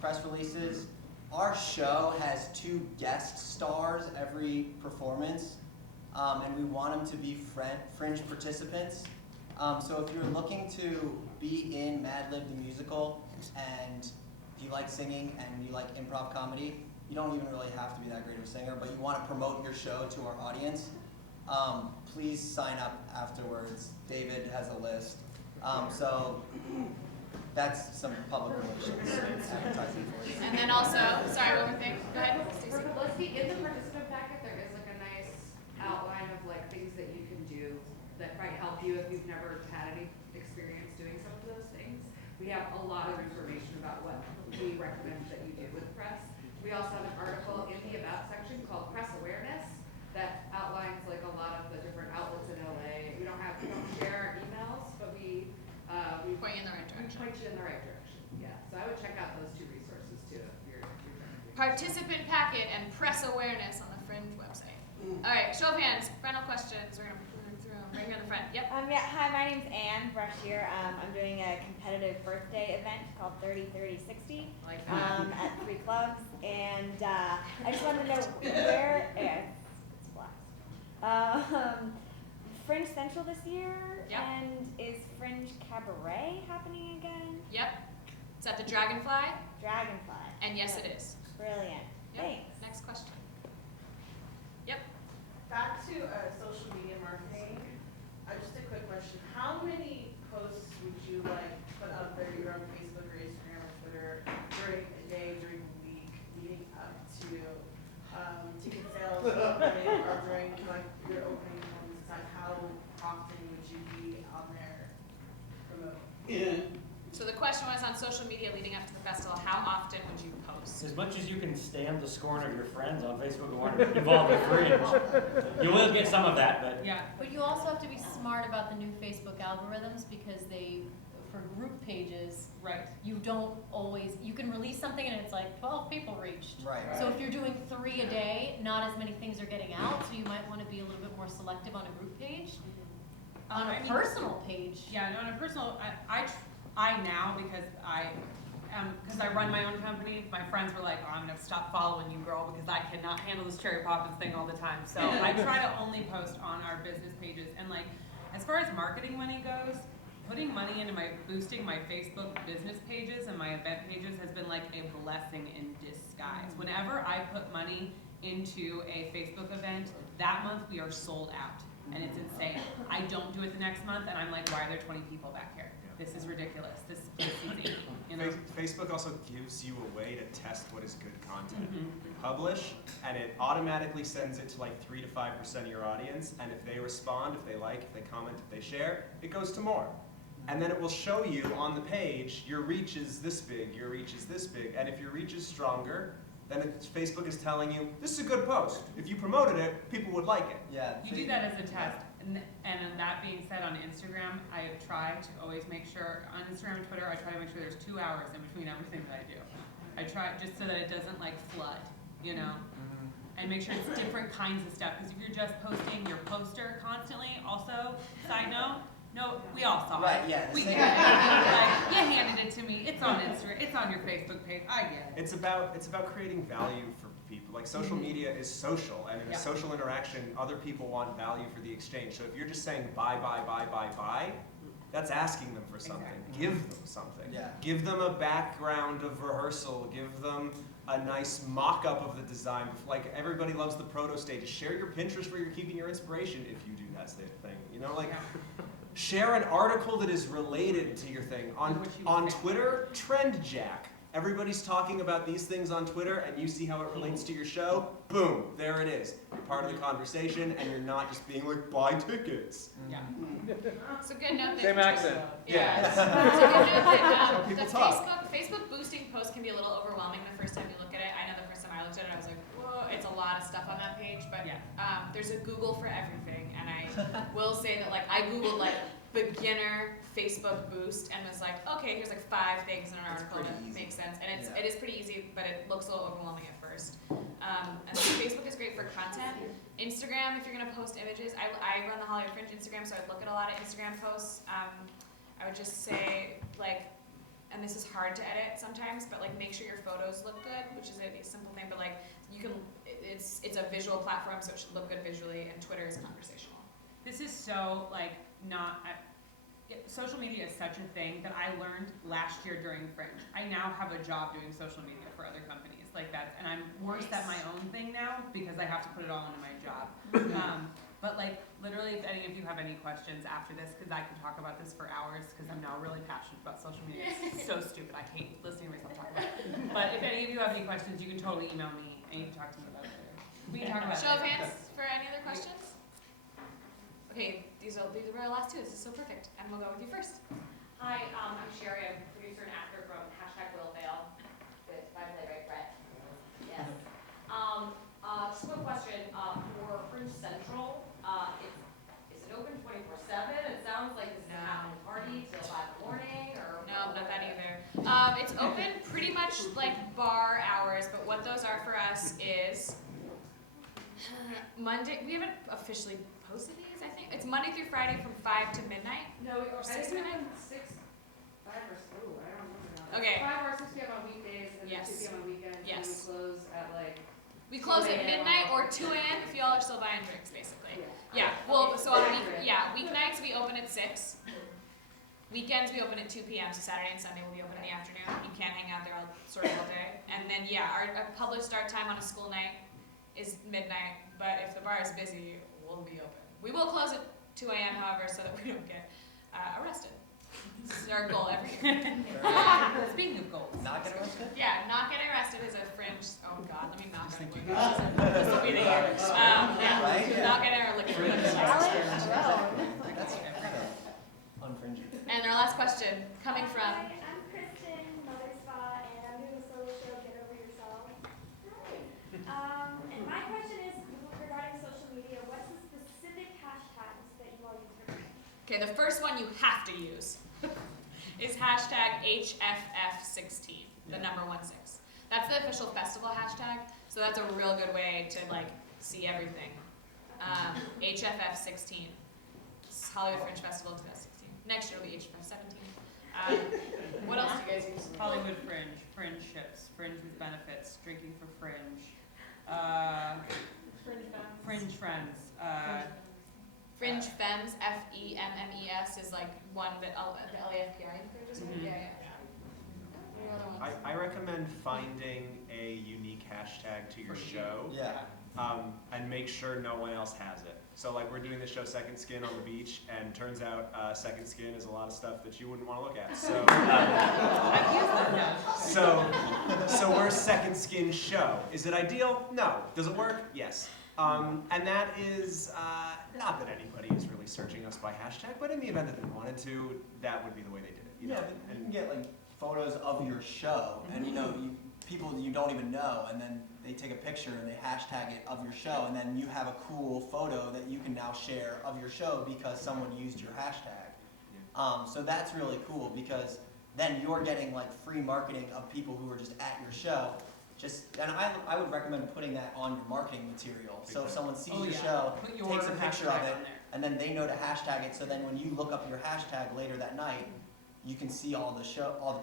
press releases, our show has 2 guest stars every performance, and we want them to be Fringe participants. So if you're looking to be in Mad Lib the musical and you like singing and you like improv comedy, you don't even really have to be that great of a singer, but you want to promote your show to our audience, please sign up afterwards. David has a list. So that's some public relations advertising for you. And then also, sorry, one more thing. Go ahead, Stacey. Let's be in the participant packet. There is like a nice outline of like things that you can do that might help you if you've never had any experience doing some of those things. We have a lot of information about what we recommend that you do with press. We also have an article in the About section called Press Awareness that outlines like a lot of the different outlets in LA. We don't share our emails, but we point you in the right direction. Point you in the right direction. Yeah. So I would check out those 2 resources too if you're trying to do Participant packet and press awareness on the Fringe website. All right, show of hands. Final questions. We're gonna move through them right here in the front. Yep. Yeah. Hi, my name's Anne Brashear. I'm doing a competitive birthday event called 30-30-60 at 3 clubs, and I just wanted to know where. Yeah, it's blast. Fringe Central this year, and is Fringe Cabaret happening again? Yep. Is that the Dragonfly? Dragonfly. And yes, it is. Brilliant. Yep. Thanks. Next question. Yep. Back to social media marketing. Just a quick question. How many posts would you like put up there, either on Facebook or Instagram or Twitter, during a day, during a week, leading up to ticket sales opening or during like your opening moments? Like how often would you be on there promoting? So the question was on social media leading up to the festival, how often would you post? As much as you can stand the scorn of your friends on Facebook who aren't involved with Fringe, you will get some of that, but... Yeah. But you also have to be smart about the new Facebook algorithms because for group pages, you don't always, you can release something and it's like 12 people reached. Right. So if you're doing 3 a day, not as many things are getting out, so you might want to be a little bit more selective on a group page. On a personal page. Yeah, no, on a personal, I now, because I because I run my own company, my friends were like, oh, I'm gonna stop following you, girl, because I cannot handle this Cherry Poppins thing all the time. So I try to only post on our business pages. And like, as far as marketing money goes, putting money into boosting my Facebook business pages and my event pages has been like a blessing in disguise. Whenever I put money into a Facebook event, that month we are sold out. And it's insane. I don't do it the next month, and I'm like, why are there 20 people back here? This is ridiculous. This is easy. You know? Facebook also gives you a way to test what is good content. You publish, and it automatically sends it to like 3 to 5% of your audience, and if they respond, if they like, if they comment, if they share, it goes to more. And then it will show you on the page, your reach is this big, your reach is this big, and if your reach is stronger, then Facebook is telling you, this is a good post. If you promoted it, people would like it. Yeah. You do that as a test. And that being said, on Instagram, I try to always make sure, on Instagram and Twitter, I try to make sure there's 2 hours in between everything that I do. I try just so that it doesn't like flood, you know? And make sure it's different kinds of stuff. Because if you're just posting your poster constantly, also, side note, no, we all saw Right, it. yeah. We get it. Like, you handed it to me. It's on Instagram. It's on your Facebook page. I get it. It's about creating value for people. Like social media is social, and in a social interaction, other people want value for the exchange. So if you're just saying buy, that's asking them for something. Exactly. Give them something. Yeah. Give them a background of rehearsal. Give them a nice mock-up of the design. Like everybody loves the proto stages. Share your Pinterest where you're keeping your inspiration if you do that thing. You know, like. Share an article that is related to your thing. On Twitter, Trend Jack. Everybody's talking about these things on Twitter, and you see how it relates to your show. Boom, there it is. You're part of the conversation, and you're not just being like, buy tickets. Yeah. It's a good note that Same accent. Yeah. It's a good note that People talk. Facebook boosting posts can be a little overwhelming the first time you look at it. I know the first time I looked at it, I was like, whoa, it's a lot of stuff on that page. But there's a Google for everything, and I will say that like I googled like beginner Facebook boost and was like, okay, here's like 5 things in an article that make sense, and it is pretty easy, but it looks a little overwhelming at first. And so Facebook is great for content. Instagram, if you're gonna post images, I run the Hollywood Fringe Instagram, so I look at a lot of Instagram posts. I would just say like, and this is hard to edit sometimes, but like make sure your photos look good, which is a simple thing, but like you can, it's a visual platform, so it should look good visually, and Twitter is conversational. This is so like social media is such a thing that I learned last year during Fringe. I now have a job doing social media for other companies like that, and I'm worse at my own thing now because I have to put it all into my job. But like literally, if any of you have any questions after this, because I could talk about this for hours, because I'm now really passionate about social media. It's so stupid. I hate listening to myself talk about it. But if any of you have any questions, you can totally email me and you can talk to me about it later. We can talk about it. Show of hands for any other questions? Okay, these are our last 2. This is so perfect. And we'll go with you first. Hi, I'm Sherry. I'm a producer and actor from #WillFail with my playwright Brett. Yes. Just a quick question. For Fringe Central, is it open 24/7? It sounds like this is a happening party till 5 in the morning, or no, not that either. It's open pretty much like bar hours, but what those are for us is Monday. We haven't officially posted these. I think it's Monday through Friday from 5 to midnight. No, or 6 to midnight. 6, 5 or ooh, I don't remember now. Okay. 5 or 6 p.m. on weekdays and Yes. 2 p.m. on weekends. Yes. And we close at like. We close 2 at a.m. midnight or 2 a.m. if y'all are still buying drinks, basically. Yeah. Well, Okay, so on accurate. weeknights we open at 6. Weekends we open at 2 p.m. So Saturday and Sunday will be open in the afternoon. You can't hang out there all day. And then our published start time on a school night is midnight. But if the bar is busy, we'll be open. We will close at 2 a.m. however, so that we don't get arrested. This is our goal every year. Speaking of goals. Not get arrested? Yeah, not getting arrested is a Fringe. Oh God, let me knock on wood. This will be the year. Right? Yeah. Not getting our liquor. That's kind of unfringing. And our last question coming from. Hi, I'm Kristen, Mother Spa, and I'm doing a solo show, Get Over Yourself. And my question is regarding social media. What's the specific hashtags that you all use for it? Okay, the first one you have to use is #HFF16, the number 16. That's the official festival hashtag, so that's a real good way to like see everything. HFF16. It's Hollywood Fringe Festival 2016. Next year will be HFF17. What else do you guys use? Hollywood Fringe, Fringe ships, Fringe with benefits, drinking for Fringe, Fringe Friends. Fringe Femmes, FEMMES, is like one that the LAFPI encourages. Yeah. What are the other ones? I recommend finding a unique hashtag to your show. Yeah. And make sure no one else has it. So like we're doing the show Second Skin on the beach, and turns out Second Skin is a lot of stuff that you wouldn't want to look at. So we're Second Skin show. Is it ideal? No. Does it work? Yes. And that is not that anybody is really searching us by hashtag, but in the event that they wanted to, that would be the way they did it. You know? You can get like photos of your show, and people you don't even know, and then they take a picture and they hashtag it of your show, and then you have a cool photo that you can now share of your show because someone used your hashtag. So that's really cool because then you're getting like free marketing of people who are just at your show. And I would recommend putting that on your marketing material. So if someone sees your show, takes a picture of it, and then they know to hashtag it. So then when you look up your hashtag later that night, you can see all the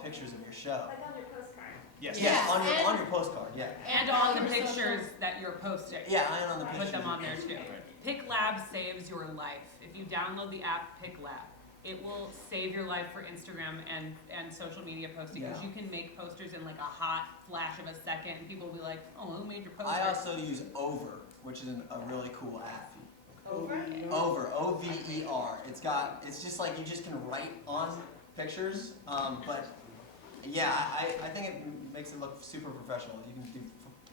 pictures of your show. Like on your postcard. Yes. Yeah, on your postcard. Yeah. And on the pictures that you're posting. Yeah, and on the pictures. Put them on there too. PicLab saves your life. If you download the app PicLab, it will save your life for Instagram and social media posting, because you can make posters in like a hot flash of a second, and people will be like, "Oh, who made your poster?" I also use Over, which is a really cool app. Over? Over, OVER. It's just like you just can write on pictures, but yeah, I think it makes it look super professional. You can do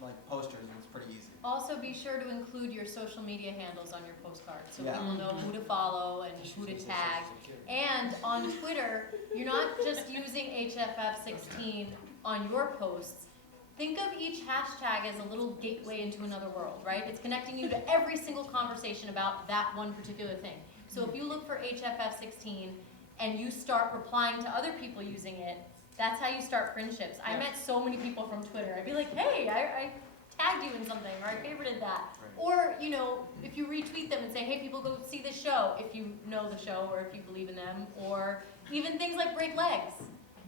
like posters, and it's pretty easy. Also, be sure to include your social media handles on your postcard so Yeah. people know who to follow and who to tag. And on Twitter, you're not just using HFF16 on your posts. Think of each hashtag as a little gateway into another world, right? It's connecting you to every single conversation about that one particular thing. So if you look for HFF16 and you start replying to other people using it, that's how you start friendships. I met so many people from Twitter. I'd be like, hey, I tagged you in something, or I favorited that. Or, if you retweet them and say, hey, people, go see this show, if you know the show or if you believe in them. Or even things like break legs.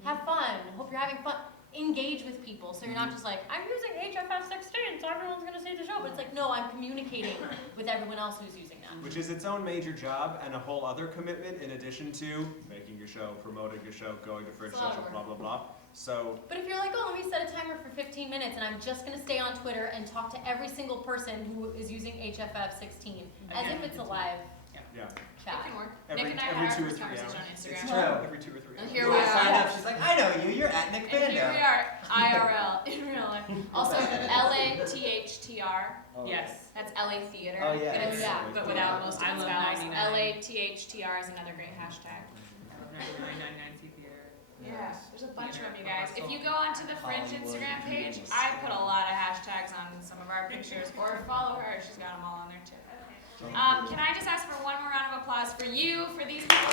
Have fun. Hope you're having fun. Engage with people, so you're not just like, I'm using HFF16, so everyone's going to see the show. But it's like, no, I'm communicating with everyone else who's using that. Which is its own major job and a whole other commitment in addition to making your show, promoting your show, going to Fringe Social, blah, blah, blah. So. But if you're like, oh, let me set a timer for 15 minutes and I'm just going to stay on Twitter and talk to every single person who is using HFF16, as if it's a live chat. It can work. Every, Nick and I every had 2 our or first 3 hours. conversation on Instagram. It's true. Every 2 or 3 hours. And here we are. Sign up. She's like, I know you. You're at Nick Bando. And here we are, IRL, in real life. Also, LATHTR. Yes. That's LA Theater. Oh, yeah. But, but without most of I the love spells. 99. LATHTR is another great hashtag. 9999C Theater. Yeah, there's a bunch of them, you guys. If you go onto the Fringe Instagram page, I put a lot of hashtags on some of our pictures, or follow her, she's got them all on there too. Can I just ask for one more round of applause for you, for these people?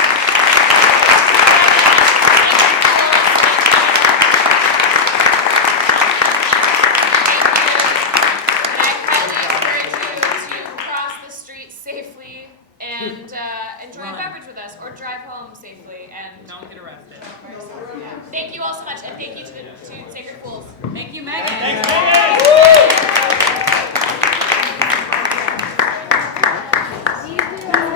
And enjoy a beverage with us, or drive home safely and don't get arrested. Thank you all so much, and thank you to Sacred Fools. Thank you, Meghan. Thanks, Meghan.